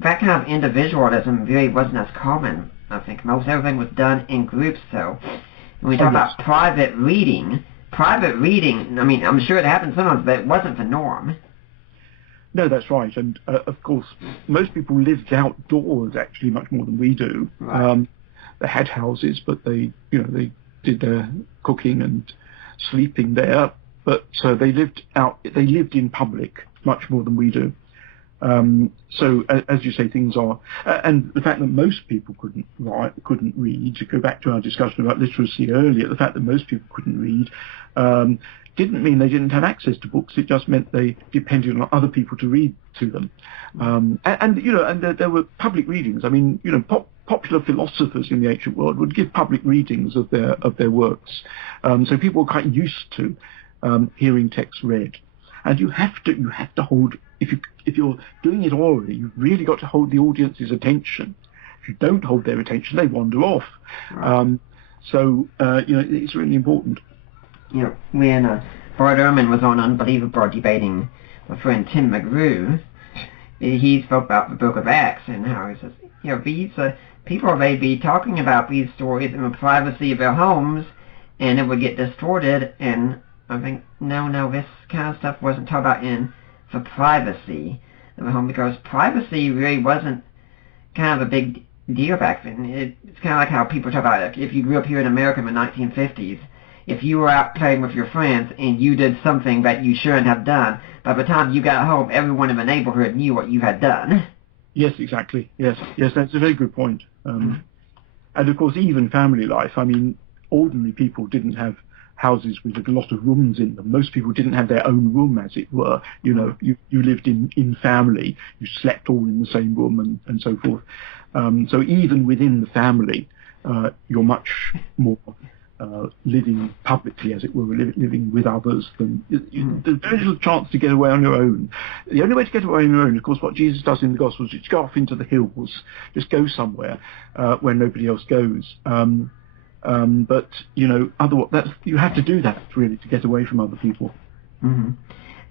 that kind of individualism really wasn't as common. I think most everything was done in groups. So when we talk about private reading, I mean, I'm sure it happened sometimes, but it wasn't the norm. No, that's right. And of course, most people lived outdoors actually much more than we do. Right. They had houses, but they did their cooking and sleeping there, but they lived in public much more than we do. So as you say, things are, and the fact that most people couldn't read, to go back to our discussion about literacy earlier, the fact that most people couldn't read didn't mean they didn't have access to books. It just meant they depended on other people to read to them. And there were public readings. I mean, popular philosophers in the ancient world would give public readings of their works. So people were quite used to hearing texts read. And you have to hold, if you're doing it orally, you've really got to hold the audience's attention. If you don't hold their attention, they wander off. Right. It's really important. When Bart Ehrman was on Unbelievable debating my friend Tim McGrew, he spoke about the Book of Acts and how he says, these people may be talking about these stories in the privacy of their homes, and it would get distorted. And I think no, this kind of stuff wasn't talked about in the privacy of the home, because privacy really wasn't kind of a big deal back then. It's kind of like how people talk about if you grew up here in America in the 1950s. If you were out playing with your friends and you did something that you shouldn't have done, by the time you got home, everyone in the neighborhood knew what you had done. Yes, exactly. Yes, that's a very good point. And of course, even family life. I mean, ordinary people didn't have houses with a lot of rooms in them. Most people didn't have their own room, as it were. You lived in family. You slept all in the same room and so forth. So even within the family, you're much more living publicly, as it were, living with others. There's very little chance to get away on your own. The only way to get away on your own, of course, what Jesus does in the Gospels, is to go off into the hills, just go somewhere where nobody else goes. But otherwise, you have to do that really to get away from other people. Mm-hmm.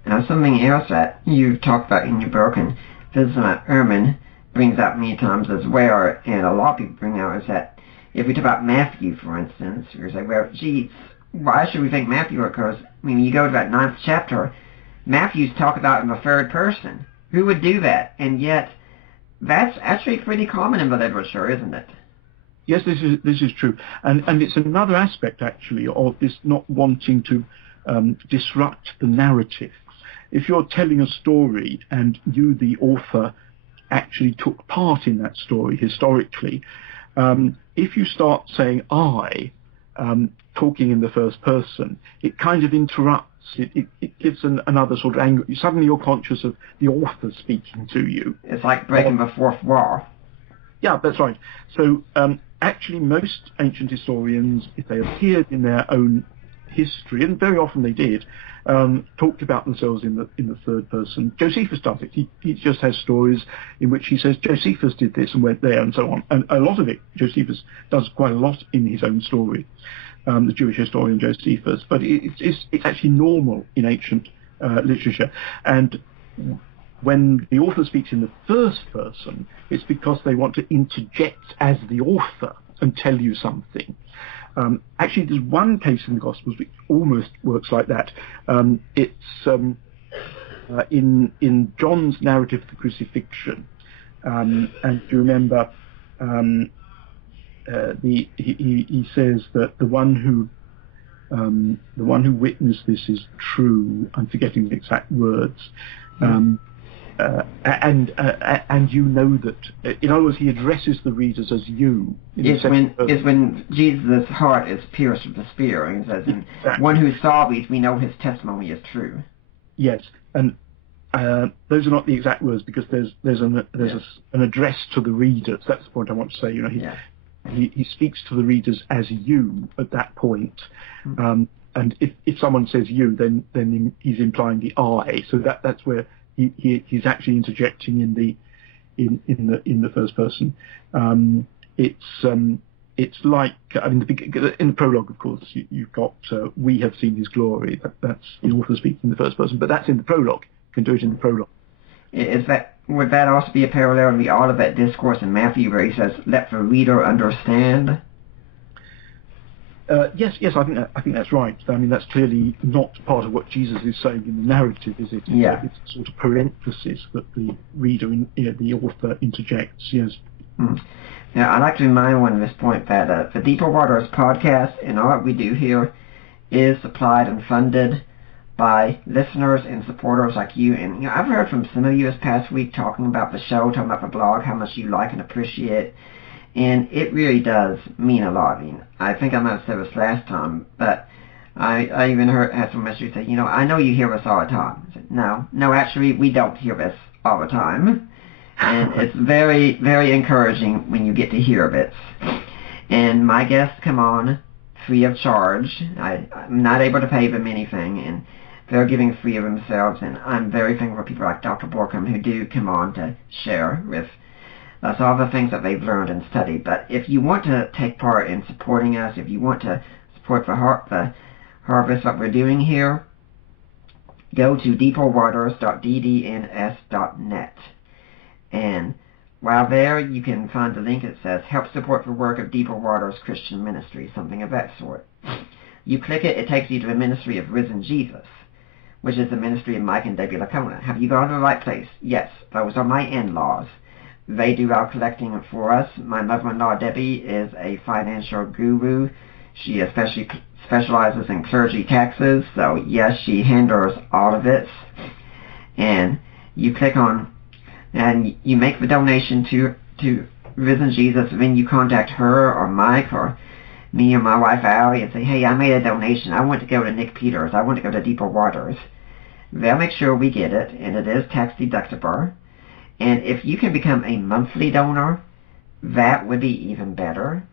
Now, something else that you've talked about in your book, and this is what Ehrman brings out many times as well, and a lot of people bring out, is that if we talk about Matthew, for instance, you're saying, well, gee, why should we think Matthew occurs? I mean, you go to that 9th chapter, Matthew's talked about in the third person. Who would do that? And yet, that's actually pretty common in the literature, isn't it? Yes, this is true, and it's another aspect actually of this not wanting to disrupt the narrative. If you're telling a story and you, the author, actually took part in that story historically, if you start saying I, talking in the first person, it kind of interrupts. It gives another sort of angle. Suddenly you're conscious of the author speaking to you. It's like breaking the fourth wall. Yeah, that's right. So actually most ancient historians, if they appeared in their own history, and very often they did, talked about themselves in the third person. Josephus does it. He just has stories in which he says Josephus did this and went there and so on. And a lot of it, Josephus does quite a lot in his own story, the Jewish historian Josephus. But it's actually normal in ancient literature. And when the author speaks in the first person, it's because they want to interject as the author and tell you something. Actually, there's one case in the Gospels which almost works like that. It's in John's narrative of the crucifixion, and you remember he says that the one who witnessed this is true. I'm forgetting the exact words. And you know that, in other words, he addresses the readers as you. It's when Jesus' heart is pierced with the spear, and he says, exactly. One who saw these, we know his testimony is true. Yes, and those are not the exact words, because there's an address to the readers. That's the point I want to say. You know, he speaks to the readers as you at that point. And if someone says you, then he's implying the I. So that's where he's actually interjecting in the first person. It's like, I mean, in the prologue, of course, you've got we have seen his glory. That's the author speaking in the first person, but that's in the prologue. You can do it in the prologue. Would that also be a parallel in the Olivet Discourse in Matthew, where he says, "Let the reader understand"? Yes, I think that's right. I mean, that's clearly not part of what Jesus is saying in the narrative, is it? Yeah. It's a sort of parenthesis that the reader, the author, interjects. Yes. Mm. Now, I'd like to remind one at this point that the Deeper Waters podcast and all that we do here is supplied and funded by listeners and supporters like you. And I've heard from some of you this past week talking about the show, talking about the blog, how much you like and appreciate it. And it really does mean a lot. I mean, I think I might have said this last time, but I even had some messages say, I know you hear us all the time. I said, no, actually, we don't hear this all the time. And it's very, very encouraging when you get to hear bits. And my guests come on free of charge. I'm not able to pay them anything, and they're giving free of themselves. And I'm very thankful for people like Dr. Bauckham who do come on to share with us all the things that they've learned and studied. But if you want to take part in supporting us, if you want to support the harvest that we're doing here, go to deeperwaters.ddns.net. And while there, you can find the link that says Help Support the Work of Deeper Waters Christian Ministry, something of that sort. You click it, it takes you to the ministry of Risen Jesus, which is the ministry of Mike and Debbie Lacona. Have you gone to the right place? Yes, those are my in-laws. They do our collecting for us. My mother-in-law, Debbie, is a financial guru. She especially specializes in clergy taxes, so yes, she handles all of it. And you click on, and you make the donation to Risen Jesus, and then you contact her or Mike or me or my wife, Allie, and say, hey, I made a donation. I want to go to Nick Peters. I want to go to Deeper Waters. They'll make sure we get it, and it is tax deductible. And if you can become a monthly donor, that would be even better.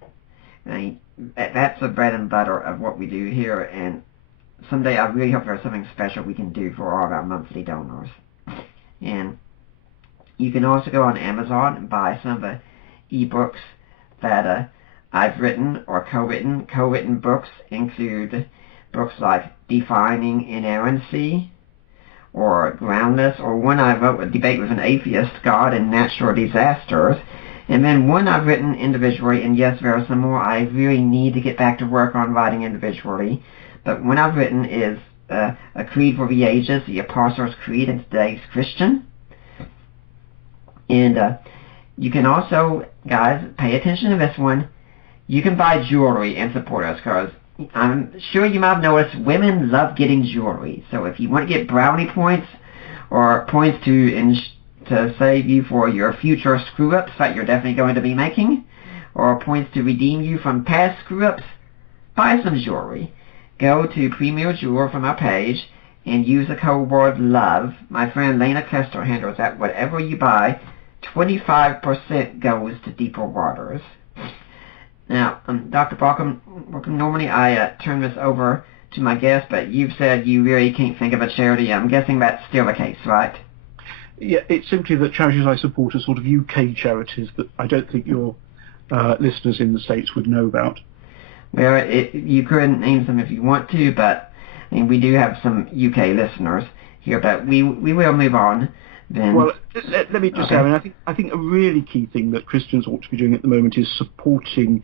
I mean, that's the bread and butter of what we do here, and someday I really hope there's something special we can do for all of our monthly donors. And you can also go on Amazon and buy some of the ebooks that I've written or co-written. Co-written books include books like Defining Inerrancy, or Groundless, or one I wrote, A Debate with an Atheist, God and Natural Disasters, and then one I've written individually, and yes, there are some more I really need to get back to work on writing individually, but one I've written is A Creed for the Ages, the Apostles' Creed in Today's Christian. And you can also, guys, pay attention to this one, you can buy jewelry and support us, because I'm sure you might have noticed women love getting jewelry. So if you want to get brownie points or points to save you for your future screw-ups that you're definitely going to be making, or points to redeem you from past screw-ups, buy some jewelry. Go to Premier Jewel from our page and use the code word LOVE. My friend Lena Kester handles that. Whatever you buy, 25% goes to Deeper Waters. Now, Dr. Bauckham, normally I turn this over to my guest, but you've said you really can't think of a charity. I'm guessing that's still the case, right? Yeah, it's simply that charities I support are sort of UK charities that I don't think your listeners in the States would know about. Well, you could name some if you want to, but I mean, we do have some UK listeners here, but we will move on then. Well, let me just say, I think a really key thing that Christians ought to be doing at the moment is supporting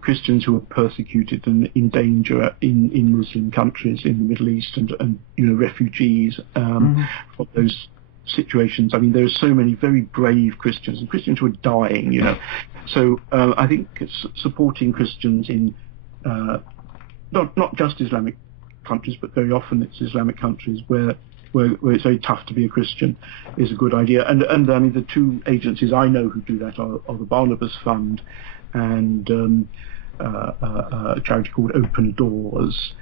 Christians who are persecuted and in danger in Muslim countries in the Middle East and refugees from those situations. I mean, there are so many very brave Christians and Christians who are dying, So I think supporting Christians in not just Islamic countries, but very often it's Islamic countries where it's very tough to be a Christian is a good idea. And I mean, the two agencies I know who do that are the Barnabas Fund and a charity called Open Doors.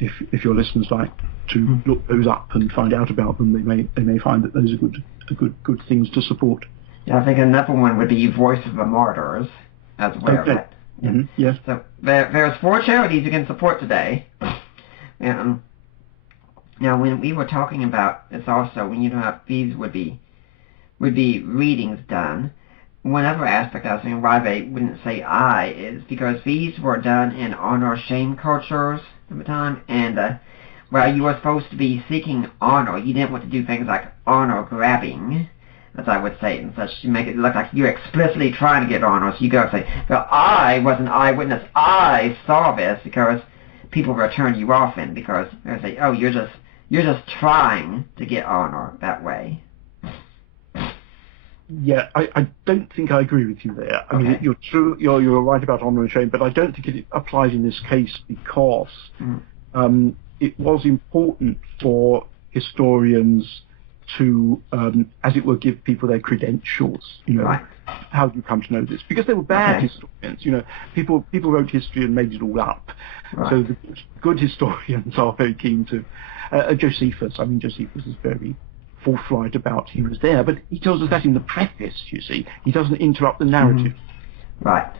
If your listeners like to look those up and find out about them, they may find that those are good things to support. Yeah, I think another one would be Voice of the Martyrs as well. Okay. Right? Mm-hmm. Yes. So there's 4 charities you can support today. Now, when we were talking about this also, when these would be readings done, one other aspect I was thinking why they wouldn't say I is because these were done in honor-shame cultures at the time, and where you were supposed to be seeking honor, you didn't want to do things like honor-grabbing, as I would say, and such, to make it look like you're explicitly trying to get honor, so you go and say, well, I was an eyewitness, I saw this, because people will turn you off in, because they'll say, oh, you're just trying to get honor that way. Yeah, I don't think I agree with you there. I mean, you're true. You're right about honor and shame, but I don't think it applies in this case because it was important for historians to, as it were, give people their credentials. Right. How do you come to know this? Because they were bad historians. People wrote history and made it all up. Right. So the good historians are very keen to. Josephus is very forthright about he was there, but he tells us that in the preface, you see. He doesn't interrupt the narrative. Right.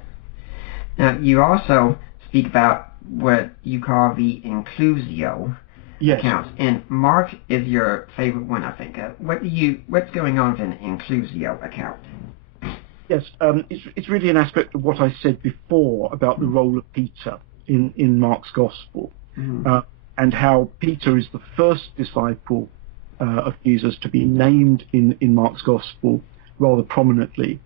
Now, you also speak about what you call the inclusio accounts, and Mark is your favorite one, I think. What's going on with an inclusio account? Yes, it's really an aspect of what I said before about the role of Peter in Mark's Gospel, and how Peter is the first disciple of Jesus to be named in Mark's Gospel rather prominently.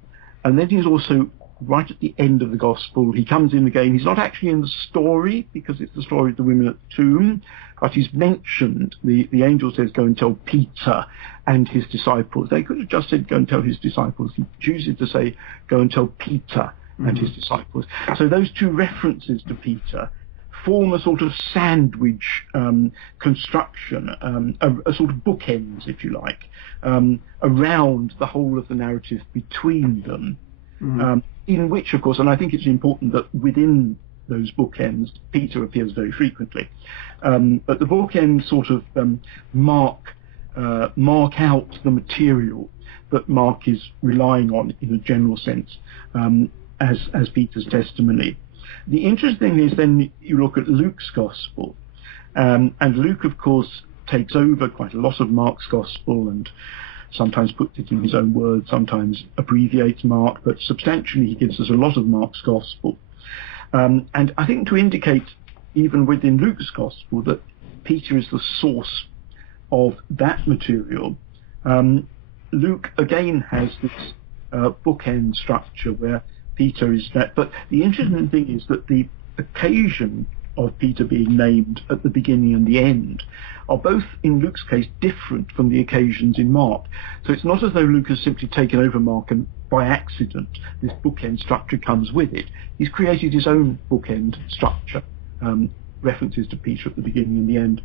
And then he's also, right at the end of the Gospel, he comes in again. He's not actually in the story, because it's the story of the women at the tomb, but he's mentioned. The angel says, go and tell Peter and his disciples. They could have just said, go and tell his disciples. He chooses to say, go and tell Peter and his disciples. So those two references to Peter form a sort of sandwich construction, a sort of bookends, if you like, around the whole of the narrative between them, in which, of course, and I think it's important that within those bookends, Peter appears very frequently, but the bookends sort of mark out the material that Mark is relying on in a general sense as Peter's testimony. The interesting thing is then you look at Luke's Gospel, and Luke, of course, takes over quite a lot of Mark's Gospel and sometimes puts it in his own words, sometimes abbreviates Mark, but substantially he gives us a lot of Mark's Gospel. And I think to indicate, even within Luke's Gospel, that Peter is the source of that material, Luke again has this bookend structure where Peter is that. But the interesting thing is that the occasion of Peter being named at the beginning and the end are both, in Luke's case, different from the occasions in Mark. So it's not as though Luke has simply taken over Mark and by accident this bookend structure comes with it. He's created his own bookend structure, references to Peter at the beginning and the end.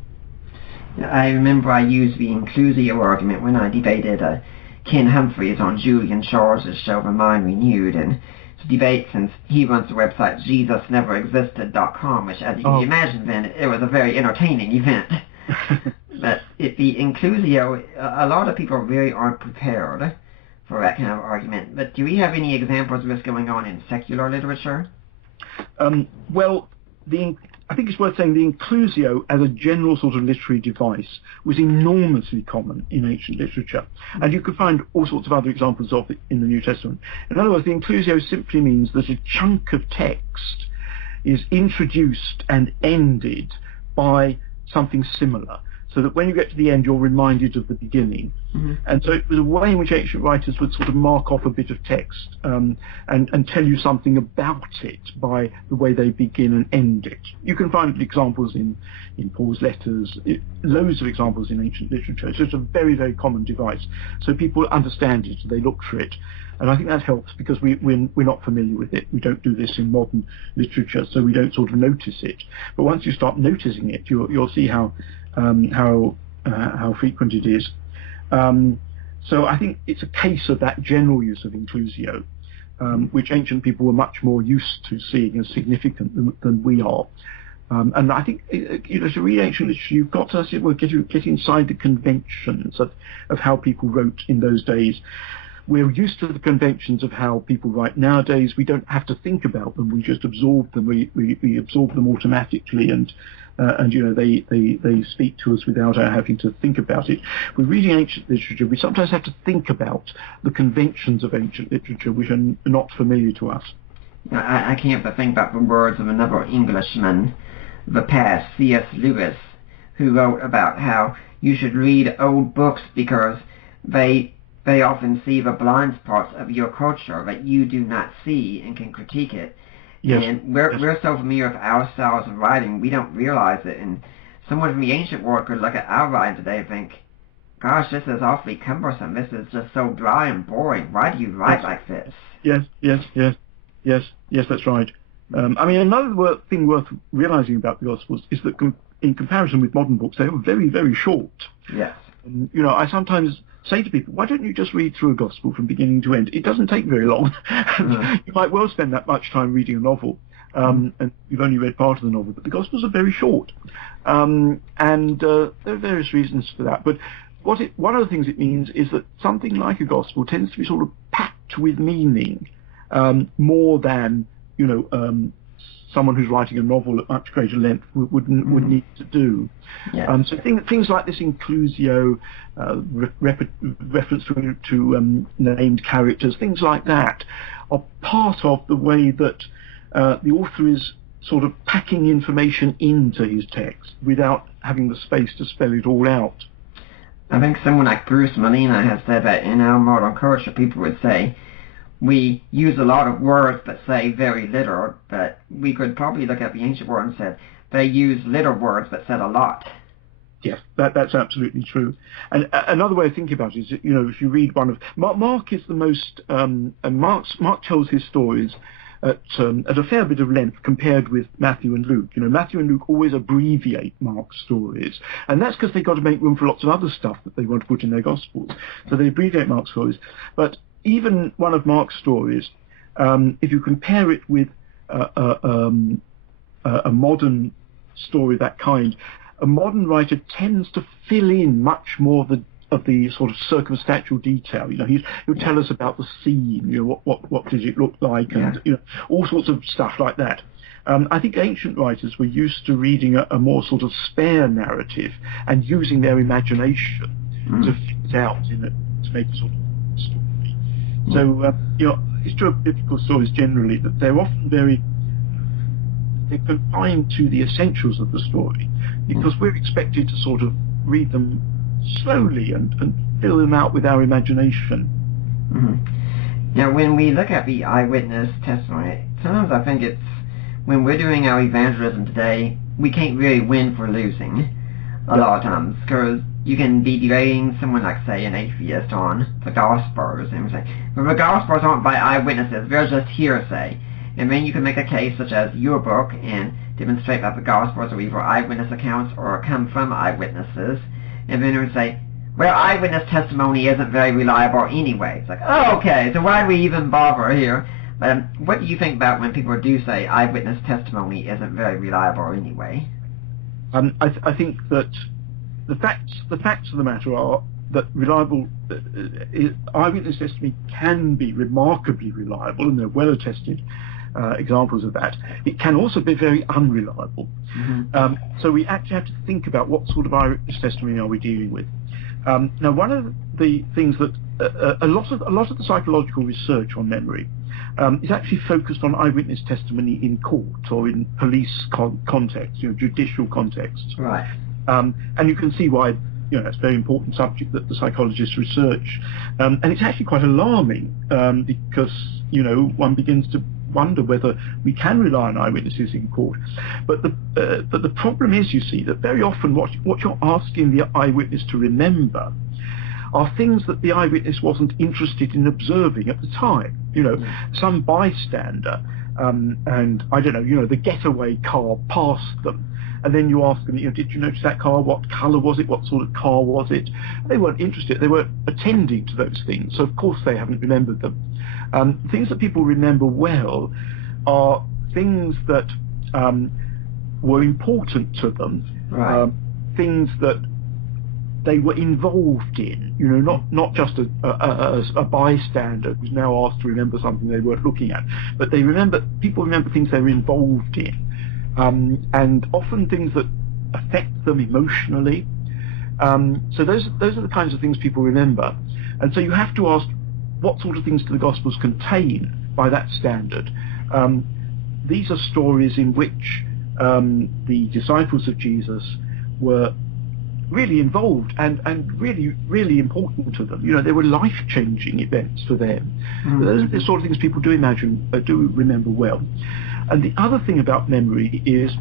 I remember I used the inclusio argument when I debated Ken Humphreys on Julian Charles's show The Mind Renewed, and debate, since he runs the website JesusNeverExisted.com, which, as you can imagine, then it was a very entertaining event. But the inclusio, a lot of people really aren't prepared for that kind of argument. But do we have any examples of this going on in secular literature? Well, I think it's worth saying the inclusio as a general sort of literary device was enormously common in ancient literature. And you could find all sorts of other examples of it in the New Testament. In other words, the inclusio simply means that a chunk of text is introduced and ended by something similar, so that when you get to the end, you're reminded of the beginning. Mm-hmm. And so it was a way in which ancient writers would sort of mark off a bit of text and tell you something about it by the way they begin and end it. You can find examples in Paul's letters, loads of examples in ancient literature. So it's a very, very common device. So people understand it, they look for it. And I think that helps because we're not familiar with it. We don't do this in modern literature, so we don't sort of notice it. But once you start noticing it, you'll see how frequent it is. So I think it's a case of that general use of inclusio, which ancient people were much more used to seeing as significant than we are. And I think, to read ancient literature, you've got to get inside the conventions of how people wrote in those days. We're used to the conventions of how people write nowadays. We don't have to think about them. We just absorb them. We absorb them automatically, and they speak to us without our having to think about it. We're reading ancient literature. We sometimes have to think about the conventions of ancient literature, which are not familiar to us. I can't but think about the words of another Englishman of the past, C.S. Lewis, who wrote about how you should read old books because they often see the blind spots of your culture that you do not see and can critique it. Yes. And we're so familiar with our styles of writing, we don't realize it. And someone from the ancient world could look at our writing today and think, gosh, this is awfully cumbersome. This is just so dry and boring. Why do you write like this? Yes, that's right. Another thing worth realizing about the Gospels is that in comparison with modern books, they are very, very short. Yes. I sometimes say to people, why don't you just read through a gospel from beginning to end? It doesn't take very long. You might well spend that much time reading a novel, and you've only read part of the novel, but the gospels are very short. And there are various reasons for that. But one of the things it means is that something like a gospel tends to be sort of packed with meaning, more than, someone who's writing a novel at much greater length would need to do. Yeah. So things like this inclusio, reference to named characters, things like that, are part of the way that the author is sort of packing information into his text without having the space to spell it all out. I think someone like Bruce Molina has said that in our modern culture, people would say, we use a lot of words but say very little, but we could probably look at the ancient world and say they use little words but said a lot. Yes, that's absolutely true. And another way of thinking about it is, if you read one of Mark is the most, Mark tells his stories at a fair bit of length compared with Matthew and Luke. Matthew and Luke always abbreviate Mark's stories, and that's because they've got to make room for lots of other stuff that they want to put in their Gospels. So they abbreviate Mark's stories. But even one of Mark's stories, if you compare it with a modern story of that kind, a modern writer tends to fill in much more of the sort of circumstantial detail. He'll tell us about the scene, what did it look like, and all sorts of stuff like that. I think ancient writers were used to reading a more sort of spare narrative and using their imagination to fit it out to make a sort of story. So, it's true of biblical stories generally that they're often they're confined to the essentials of the story because we're expected to sort of read them slowly and fill them out with our imagination. Mm-hmm. Now, when we look at the eyewitness testimony, sometimes I think it's when we're doing our evangelism today, we can't really win for losing a lot of times, because you can be debating someone like, say, an atheist on the Gospels, and say, well, the Gospels aren't by eyewitnesses, they're just hearsay. And then you can make a case such as your book and demonstrate that the Gospels are either eyewitness accounts or come from eyewitnesses. And then it would say, well, eyewitness testimony isn't very reliable anyway. It's like, oh, okay, so why do we even bother here? What do you think about when people do say eyewitness testimony isn't very reliable anyway? I think that the facts of the matter are that reliable eyewitness testimony can be remarkably reliable, and they're well attested. examples of that. It can also be very unreliable. Mm-hmm. So we actually have to think about what sort of eyewitness testimony are we dealing with. Now, one of the things that a lot of the psychological research on memory is actually focused on eyewitness testimony in court or in police context, judicial contexts. Right. And you can see why, that's a very important subject that the psychologists research. And it's actually quite alarming because, one begins to wonder whether we can rely on eyewitnesses in court. But the problem is, you see, that very often what you're asking the eyewitness to remember are things that the eyewitness wasn't interested in observing at the time. Some bystander, and I don't know, the getaway car passed them. And then you ask them, did you notice that car? What colour was it? What sort of car was it? They weren't interested. They weren't attending to those things. So, of course, they haven't remembered them. Things that people remember well are things that were important to them, right. Things that they were involved in, not just a bystander who's now asked to remember something they weren't looking at, but people remember things they were involved in. And often things that affect them emotionally. So those are the kinds of things people remember. And so you have to ask, what sort of things do the Gospels contain by that standard? These are stories in which the disciples of Jesus were really involved and really, really important to them. They were life-changing events for them. Mm-hmm. Those are the sort of things people do remember well. And the other thing about memory is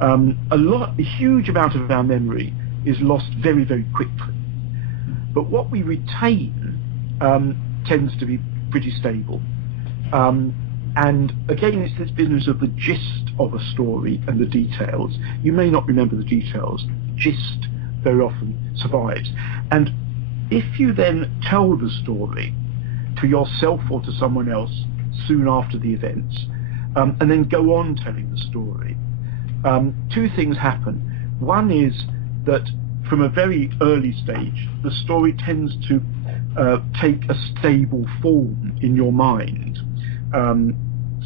a huge amount of our memory is lost very, very quickly. But what we retain tends to be pretty stable. And again, it's this business of the gist of a story and the details. You may not remember the details. The gist very often survives. And if you then tell the story to yourself or to someone else soon after the events, and then go on telling the story, two things happen. One is that from a very early stage, the story tends to take a stable form in your mind.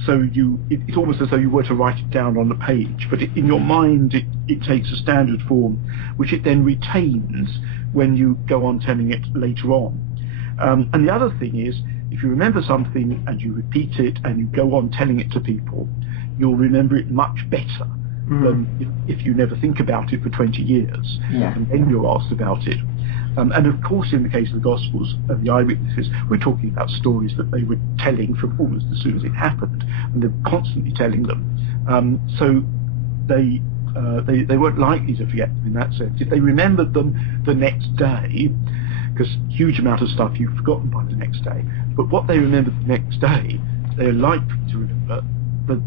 So it's almost as though you were to write it down on the page, but in your mind it takes a standard form, which it then retains when you go on telling it later on. And the other thing is, if you remember something and you repeat it and you go on telling it to people, you'll remember it much better than if you never think about it for 20 years, and then you're asked about it. And of course, in the case of the Gospels and the eyewitnesses, we're talking about stories that they were telling from almost as soon as it happened, and they're constantly telling them. So they weren't likely to forget them in that sense. If they remembered them the next day, because huge amount of stuff you've forgotten by the next day, but what they remembered the next day, they're likely to remember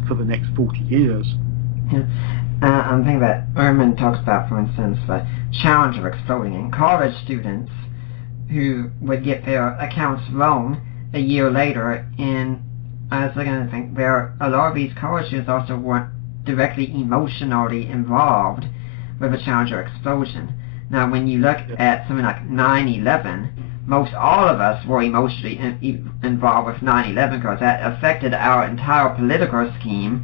for the next 40 years. Yeah. I'm thinking that Ehrman talks about, for instance, the challenge of exploding, and college students who would get their accounts wrong a year later, and I was looking and think a lot of these college students also weren't directly emotionally involved with a Challenger explosion. Now, when you look at something like 9/11, most all of us were emotionally involved with 9/11 because that affected our entire political scheme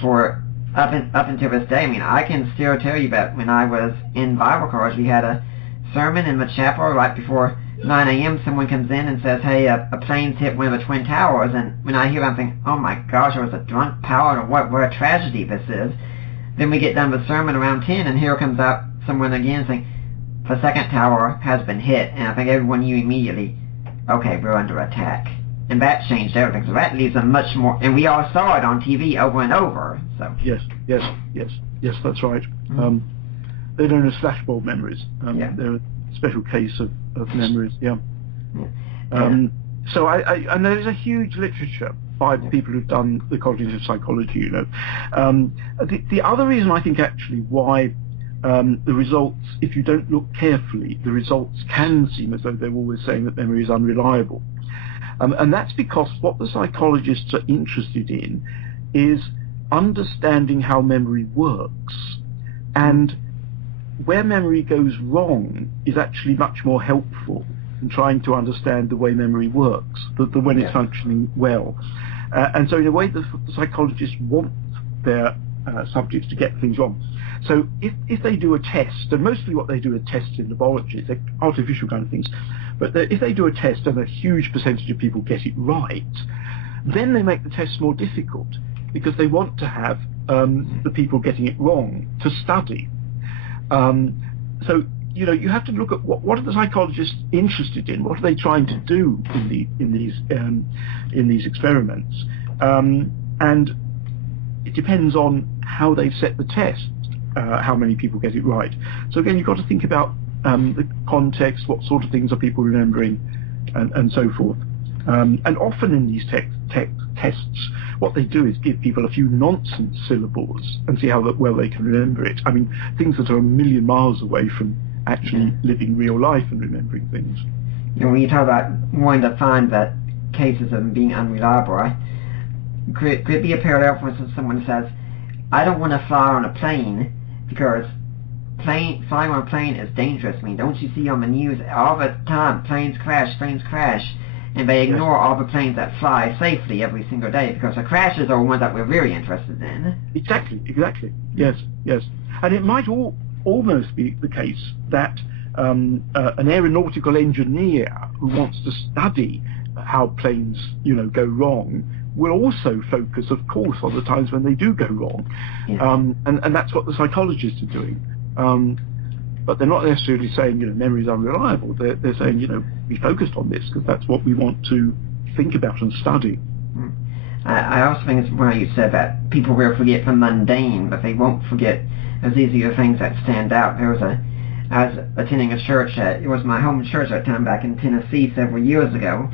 for up until this day. I mean, I can still tell you that when I was in Bible college, we had a sermon in the chapel right before 9 a.m. Someone comes in and says, hey, a plane's hit one of the Twin Towers, and when I hear that, I'm thinking, oh my gosh, there was a drunk pilot, or what a tragedy this is. Then we get done with the sermon around 10, and here comes out someone again saying, the second tower has been hit, and I think everyone knew immediately, okay, we're under attack. And that changed everything, so that leaves a much more, and we all saw it on TV over and over, so. Yes, that's right. Mm-hmm. They're known as flashbulb memories. They're a special case of memories, So and there's a huge literature by people who've done the cognitive psychology, The other reason I think actually why the results, if you don't look carefully, the results can seem as though they're always saying that memory is unreliable. And that's because what the psychologists are interested in is understanding how memory works. And where memory goes wrong is actually much more helpful in trying to understand the way memory works, than when it's functioning well. And so in a way, the psychologists want their subjects to get things wrong. So if they do a test, and mostly what they do are tests in laboratories, they're artificial kind of things, but if they do a test and a huge percentage of people get it right, then they make the tests more difficult because they want to have the people getting it wrong to study. So you have to look at what are the psychologists interested in? What are they trying to do in these experiments? And it depends on how they've set the test, how many people get it right. So again, you've got to think about the context, what sort of things are people remembering, and so forth. And often in these tests, what they do is give people a few nonsense syllables and see how well they can remember it. I mean, things that are a million miles away from actually living real life and remembering things. When you talk about wanting to find that cases of being unreliable, could it be a parallel, for instance, someone says, I don't want to fly on a plane because flying on a plane is dangerous. I mean, don't you see on the news all the time, planes crash, and they ignore all the planes that fly safely every single day because the crashes are ones that we're very interested in. Exactly. Yes. And it might almost be the case that an aeronautical engineer who wants to study how planes, go wrong will also focus, of course, on the times when they do go wrong. And that's what the psychologists are doing. But they're not necessarily saying, memory is unreliable. They're saying, be focused on this because that's what we want to think about and study. I also think it's where you said that people will forget the mundane, but they won't forget as easier things that stand out. I was attending a church, it was my home church at the time back in Tennessee several years ago,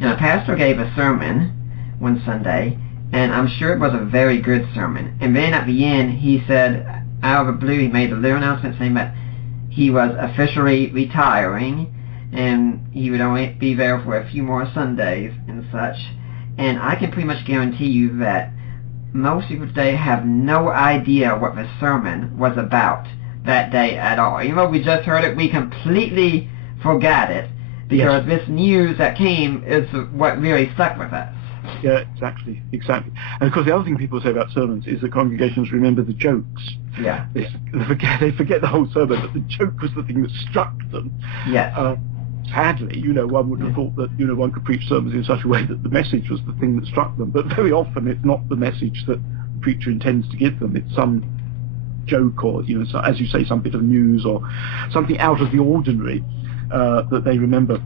and a pastor gave a sermon one Sunday, and I'm sure it was a very good sermon. And then at the end, he said, out of the blue, he made a little announcement saying that he was officially retiring, and he would only be there for a few more Sundays and such. And I can pretty much guarantee you that most people today have no idea what the sermon was about that day at all. Even though we just heard it, we completely forgot it because this news that came is what really stuck with us. Yeah, exactly. And of course, the other thing people say about sermons is that congregations remember the jokes. Yeah. They forget the whole sermon, but the joke was the thing that struck them. Yes. Sadly, one would have thought that, one could preach sermons in such a way that the message was the thing that struck them. But very often it's not the message that the preacher intends to give them. It's some joke or, so, as you say, some bit of news or something out of the ordinary that they remember.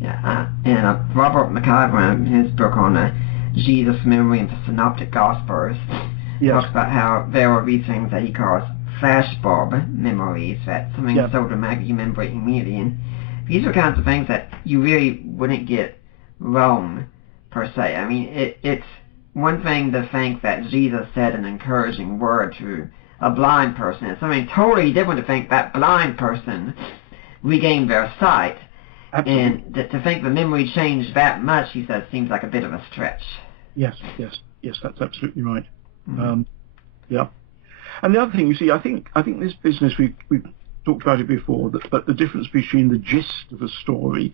Yeah, and Robert McIver, in his book on Jesus' memory and the Synoptic Gospels, talks about how there are these things that he calls flashbulb memories, that something is so dramatic you remember it immediately. And these are kinds of things that you really wouldn't get wrong, per se. I mean, it's one thing to think that Jesus said an encouraging word to a blind person. It's something totally different to think that blind person regained their sight. Absolutely. And to think the memory changed that much, he says, seems like a bit of a stretch. Yes, that's absolutely right. Mm-hmm. And the other thing, you see, I think this business, we've talked about it before, but the difference between the gist of a story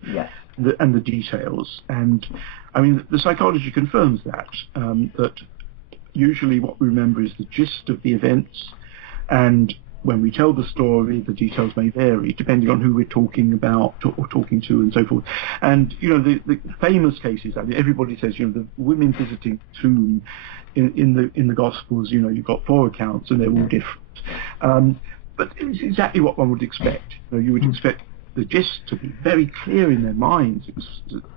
and the details, and I mean, the psychology confirms that usually what we remember is the gist of the events, and when we tell the story, the details may vary depending on who we're talking about or talking to and so forth. And, the famous cases, I mean, everybody says, the women visiting tomb in the Gospels, you've got 4 accounts and they're all different. But it's exactly what one would expect. You would expect the gist to be very clear in their minds. It was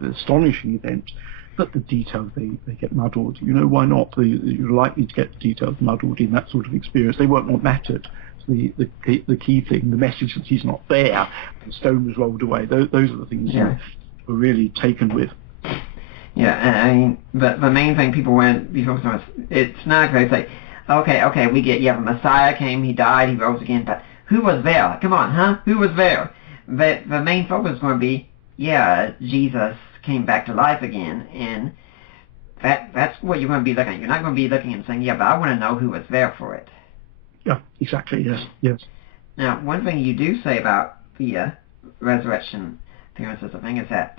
an astonishing event. But the details, they get muddled. Why not? You're likely to get the details muddled in that sort of experience. They weren't what mattered. The key thing, the message that he's not there, the stone was rolled away. Those are the things we're really taken with. Yeah, I mean, the main thing people went before it's not going to say, okay, we get, the Messiah came, he died, he rose again, but who was there? Come on, huh? Who was there? The main focus is going to be, Jesus came back to life again, and that's what you're going to be looking at. You're not going to be looking and saying, but I want to know who was there for it. Yeah, exactly, yes. Now, one thing you do say about the resurrection appearances, I think, is that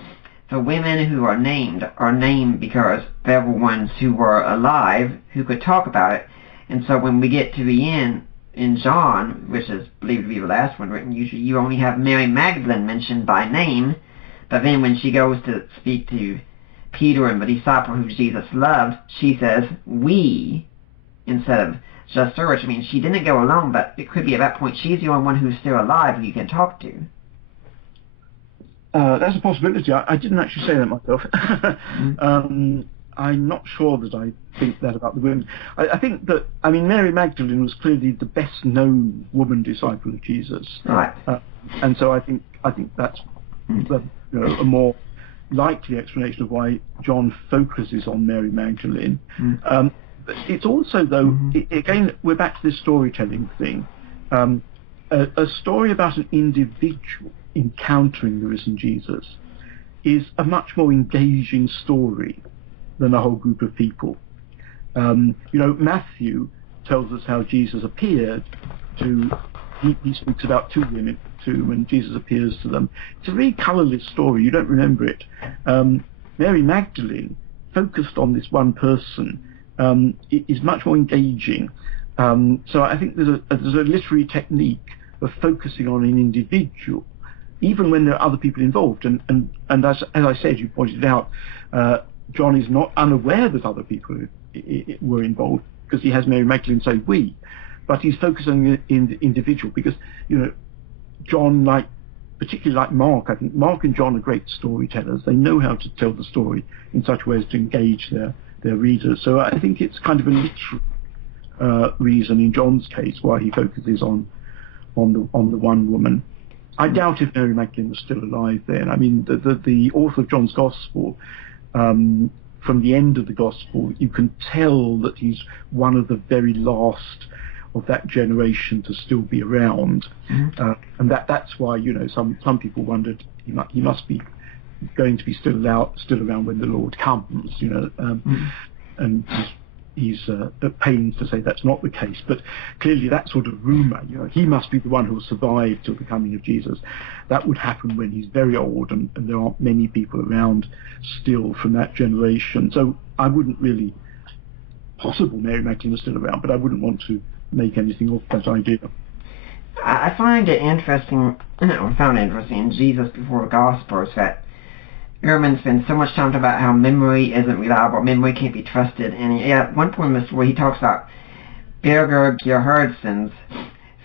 the women who are named because they were ones who were alive who could talk about it. And so when we get to the end, in John, which is believed to be the last one written, usually you only have Mary Magdalene mentioned by name, but then when she goes to speak to Peter and the disciple who Jesus loved, she says, we, instead of just her, which means she didn't go alone, but it could be at that point she's the only one who's still alive who you can talk to. That's a possibility. I didn't actually say that myself. I'm not sure that I think that about the women. I think that, Mary Magdalene was clearly the best known woman disciple of Jesus. Right. And so I think that's a more likely explanation of why John focuses on Mary Magdalene. But it's also, though, again, we're back to this storytelling thing. A story about an individual encountering the risen Jesus is a much more engaging story than a whole group of people. Matthew tells us how Jesus appeared to, he speaks about two women, when Jesus appears to them. It's a very colourless story, you don't remember it. Mary Magdalene, focused on this one person, is much more engaging. So I think there's a literary technique of focusing on an individual, even when there are other people involved. And as I said, you pointed out, John is not unaware that other people were involved, because he has Mary Magdalene say we, but he's focusing on the individual because, John, particularly like Mark, I think Mark and John are great storytellers. They know how to tell the story in such ways to engage their readers. So I think it's kind of a literary reason in John's case why he focuses on the one woman. I doubt if Mary Magdalene was still alive then. The author of John's Gospel, from the end of the Gospel, you can tell that he's one of the very last of that generation to still be around. And that's why, some people wondered he must be going to be still around when the Lord comes, and he's at pains to say that's not the case, but clearly that sort of rumour, he must be the one who will survive till the coming of Jesus. That would happen when he's very old, and there aren't many people around still from that generation. So I wouldn't really, possible Mary Magdalene is still around, but I wouldn't want to make anything of that idea. I find it interesting, found it interesting in Jesus Before the Gospels that Ehrman spends so much time talking about how memory isn't reliable, memory can't be trusted, and at one point in this where he talks about Birger Gerhardson's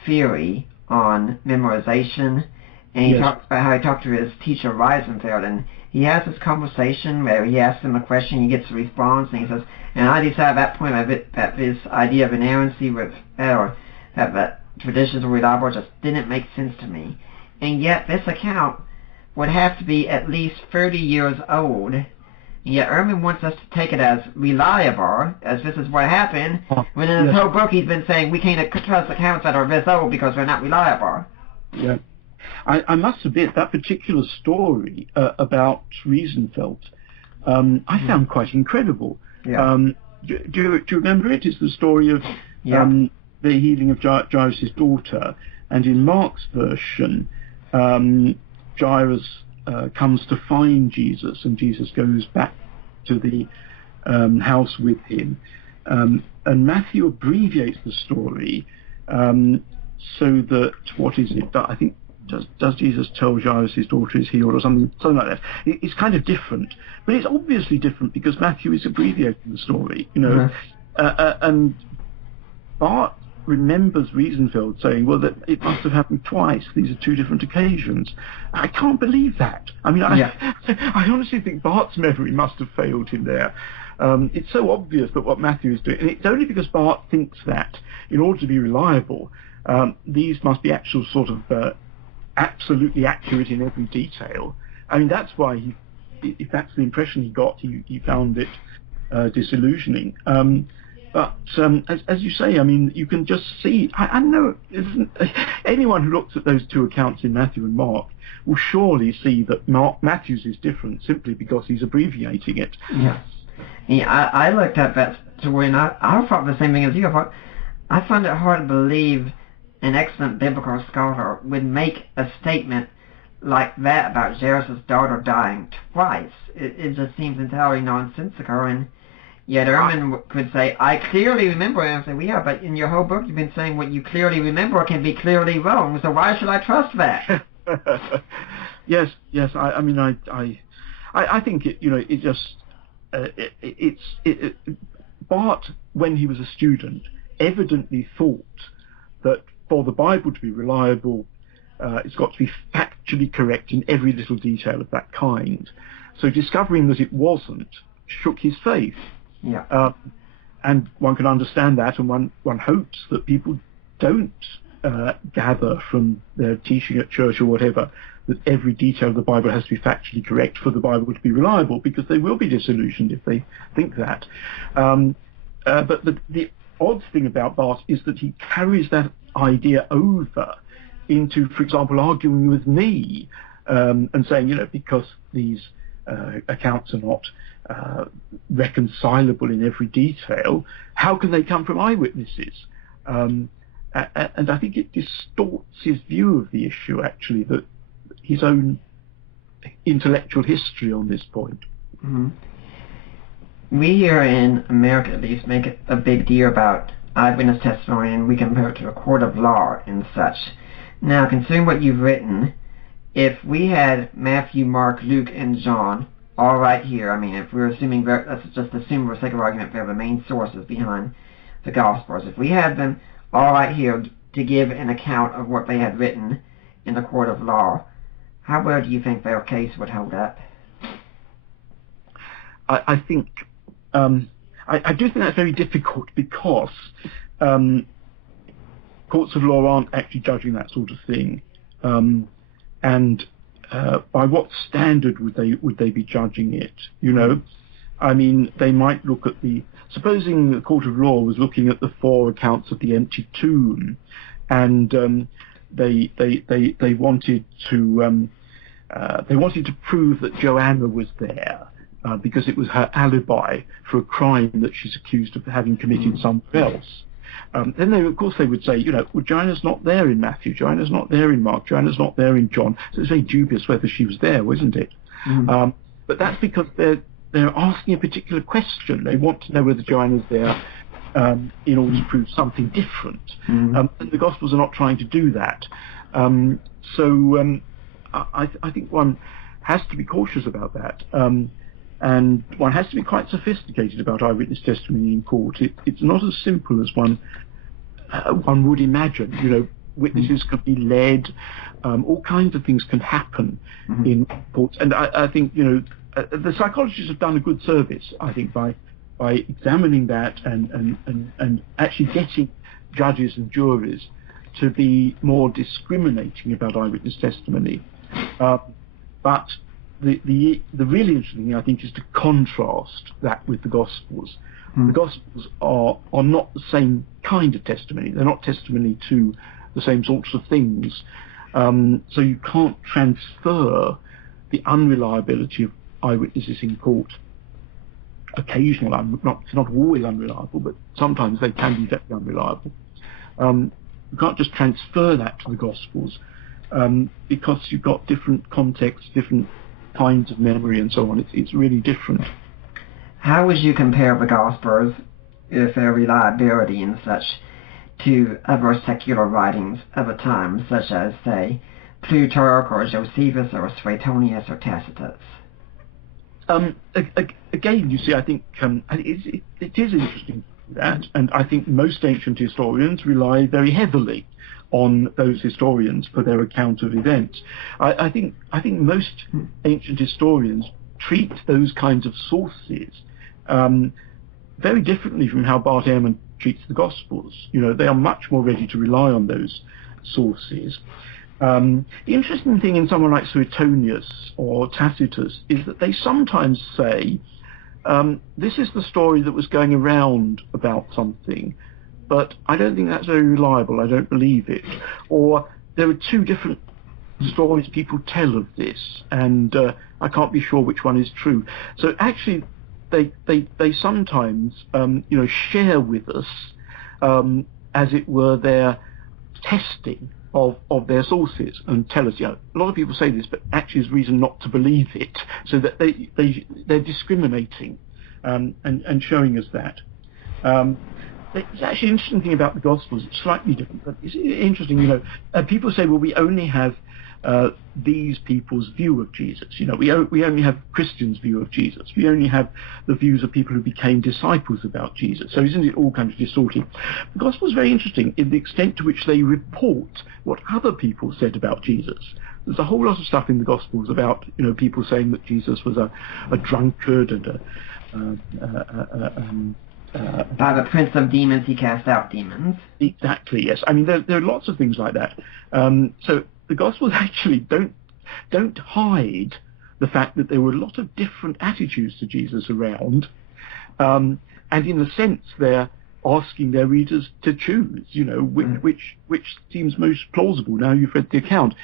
theory on memorization, and he talks about how he talked to his teacher Reisenfeld, and he has this conversation where he asks him a question, he gets a response, and he says, and I decided at that point that this idea of inerrancy or that traditions were reliable just didn't make sense to me. And yet this account would have to be at least 30 years old, and yet Ehrman wants us to take it as reliable, as this is what happened, when in his whole book he's been saying we can't trust accounts that are this old because they're not reliable. Yeah. I must admit, that particular story about Riesenfeld, I found quite incredible. Yeah. Do you remember it? It's the story of the healing of Jairus' daughter, and in Mark's version, Jairus comes to find Jesus, and Jesus goes back to the house with him. And Matthew abbreviates the story so that, what is it? I think, does Jesus tell Jairus his daughter is healed or something like that? It's kind of different, but it's obviously different because Matthew is abbreviating the story, and Bart remembers Riesenfeld saying, well, that it must have happened twice. These are two different occasions. I can't believe that. I honestly think Bart's memory must have failed him there. It's so obvious that what Matthew is doing, and it's only because Bart thinks that in order to be reliable, these must be actual sort of absolutely accurate in every detail. That's why if that's the impression he got, he found it disillusioning. But as you say, you can just see. I know anyone who looks at those two accounts in Matthew and Mark will surely see that Matthew's is different simply because he's abbreviating it. I looked at that story and I thought the same thing as you. I find it hard to believe an excellent biblical scholar would make a statement like that about Jairus' daughter dying twice. It just seems entirely nonsensical, and yet Ehrman could say, I clearly remember, and I say, well, yeah, but in your whole book you've been saying what you clearly remember can be clearly wrong, so why should I trust that? Yes. I mean, I think it just Bart, when he was a student, evidently thought that for the Bible to be reliable, it's got to be factually correct in every little detail of that kind. So discovering that it wasn't shook his faith. Yeah. And one can understand that, and one hopes that people don't gather from their teaching at church or whatever that every detail of the Bible has to be factually correct for the Bible to be reliable, because they will be disillusioned if they think that. But the odd thing about Bart is that he carries that idea over into, for example, arguing with me and saying, because these accounts are not reconcilable in every detail, how can they come from eyewitnesses? And I think it distorts his view of the issue, actually, that his own intellectual history on this point. Mm-hmm. We here in America, at least, make a big deal about eyewitness testimony, and we compare it to a court of law and such. Now, considering what you've written, if we had Matthew, Mark, Luke, and John all right here, I mean, if we're assuming, let's just assume for the sake of argument, they're the main sources behind the Gospels. If we had them all right here to give an account of what they had written in the court of law, how well do you think their case would hold up? I think I do think that's very difficult, because courts of law aren't actually judging that sort of thing, and by what standard would they be judging it? I mean, they might look at supposing the court of law was looking at the 4 accounts of the empty tomb, and they wanted to prove that Joanna was there because it was her alibi for a crime that she's accused of having committed somewhere else. Then of course they would say, well, Joanna's not there in Matthew, Joanna's not there in Mark, Joanna's not there in John. So it's very dubious whether she was there, wasn't it? Mm-hmm. But that's because they're asking a particular question. They want to know whether Joanna's there in order to prove something different. Mm-hmm. And the Gospels are not trying to do that. So I think one has to be cautious about that. And one has to be quite sophisticated about eyewitness testimony in court. It's not as simple as one would imagine. Witnesses can be led. All kinds of things can happen in courts. And I think, the psychologists have done a good service, I think, by examining that and actually getting judges and juries to be more discriminating about eyewitness testimony. But the really interesting thing, I think, is to contrast that with the Gospels. The Gospels are not the same kind of testimony. They're not testimony to the same sorts of things. So you can't transfer the unreliability of eyewitnesses in court. Occasionally, it's not always unreliable, but sometimes they can be very unreliable. You can't just transfer that to the Gospels because you've got different contexts, different kinds of memory and so on. It's really different. How would you compare the Gospels, if their reliability and such, to other secular writings of a time, such as, say, Plutarch or Josephus or Suetonius or Tacitus? Again, you see, I think it is interesting that, and I think most ancient historians rely very heavily on those historians for their account of events. I think most ancient historians treat those kinds of sources very differently from how Bart Ehrman treats the Gospels. They are much more ready to rely on those sources. The interesting thing in someone like Suetonius or Tacitus is that they sometimes say, this is the story that was going around about something, but I don't think that's very reliable, I don't believe it. Or there are 2 different stories people tell of this, and I can't be sure which one is true. So actually, they sometimes share with us, as it were, their testing of their sources and tell us, a lot of people say this, but actually is reason not to believe it, so that they're discriminating and showing us that. It's actually an interesting thing about the Gospels. It's slightly different, but it's interesting. People say, well, we only have these people's view of Jesus. We only have Christians' view of Jesus. We only have the views of people who became disciples about Jesus. So isn't it all kind of distorted? The Gospel is very interesting in the extent to which they report what other people said about Jesus. There's a whole lot of stuff in the Gospels about people saying that Jesus was a drunkard and by the prince of demons, he cast out demons. Exactly. Yes. I mean, there are lots of things like that. So the Gospels actually don't hide the fact that there were a lot of different attitudes to Jesus around, and in a sense, they're asking their readers to choose. Which seems most plausible now you've read the account.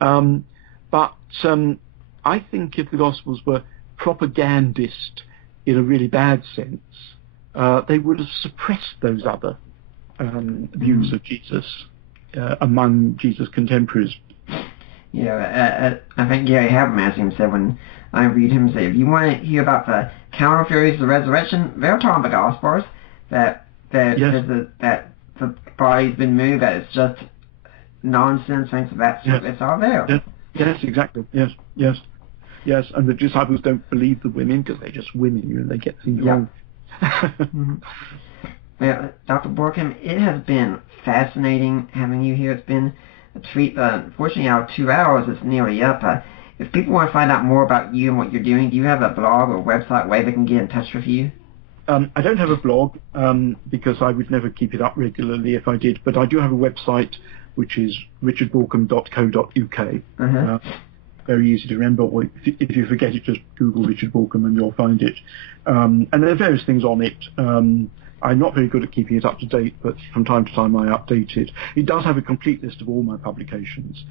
But I think if the Gospels were propagandist in a really bad sense, they would have suppressed those other views of Jesus among Jesus' contemporaries. I think Gary Habermas said when I read him say, if you want to hear about the counter theories of the resurrection, they're talking about Gospels, that the body's been moved, that it's just nonsense, things of that sort. It's all there. Yes, exactly. Yes, and the disciples don't believe the women because they're just women, and they get things wrong. Well, Dr. Bauckham, it has been fascinating having you here. It's been a treat. Unfortunately, our 2 hours is nearly up. If people want to find out more about you and what you're doing, do you have a blog or website way they can get in touch with you? I don't have a blog because I would never keep it up regularly if I did, but I do have a website which is richardbauckham.co.uk. Very easy to remember. Or if you forget it, just Google Richard Bauckham and you'll find it. And there are various things on it. I'm not very good at keeping it up to date, but from time to time I update it. It does have a complete list of all my publications.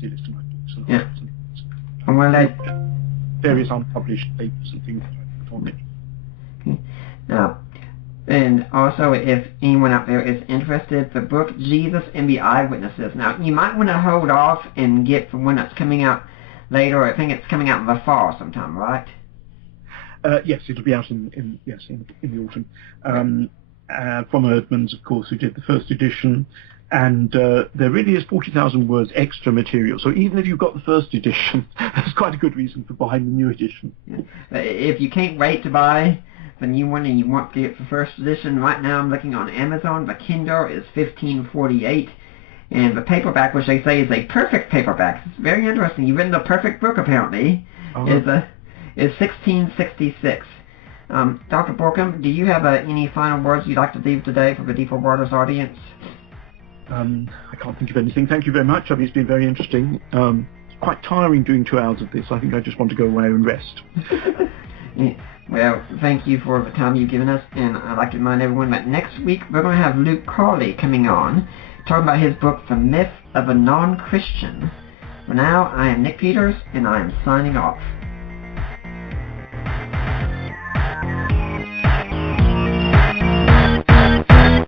See a list of my books and various unpublished papers and things on it. Now, and also, if anyone out there is interested, the book Jesus and the Eyewitnesses. Now, you might want to hold off and get from when it's coming out later. I think it's coming out in the fall sometime, right? Yes, it'll be out in the autumn. From Erdmans, of course, who did the first edition. And there really is 40,000 words extra material. So even if you've got the first edition, that's quite a good reason for buying the new edition. If you can't wait to buy the new one and you want to get the first edition, right now I'm looking on Amazon. The Kindle is $15.48, and the paperback, which they say is a perfect paperback, it's very interesting. You've written the perfect book apparently. Is $16.66. Dr. Bauckham, do you have any final words you'd like to leave today for the Deeper Waters audience? I can't think of anything. Thank you very much. I mean, it's been very interesting. It's quite tiring doing 2 hours of this. I think I just want to go away and rest. Well, thank you for the time you've given us, and I'd like to remind everyone that next week we're going to have Luke Carley coming on, talking about his book, The Myth of a Non-Christian. For now, I am Nick Peters, and I am signing off.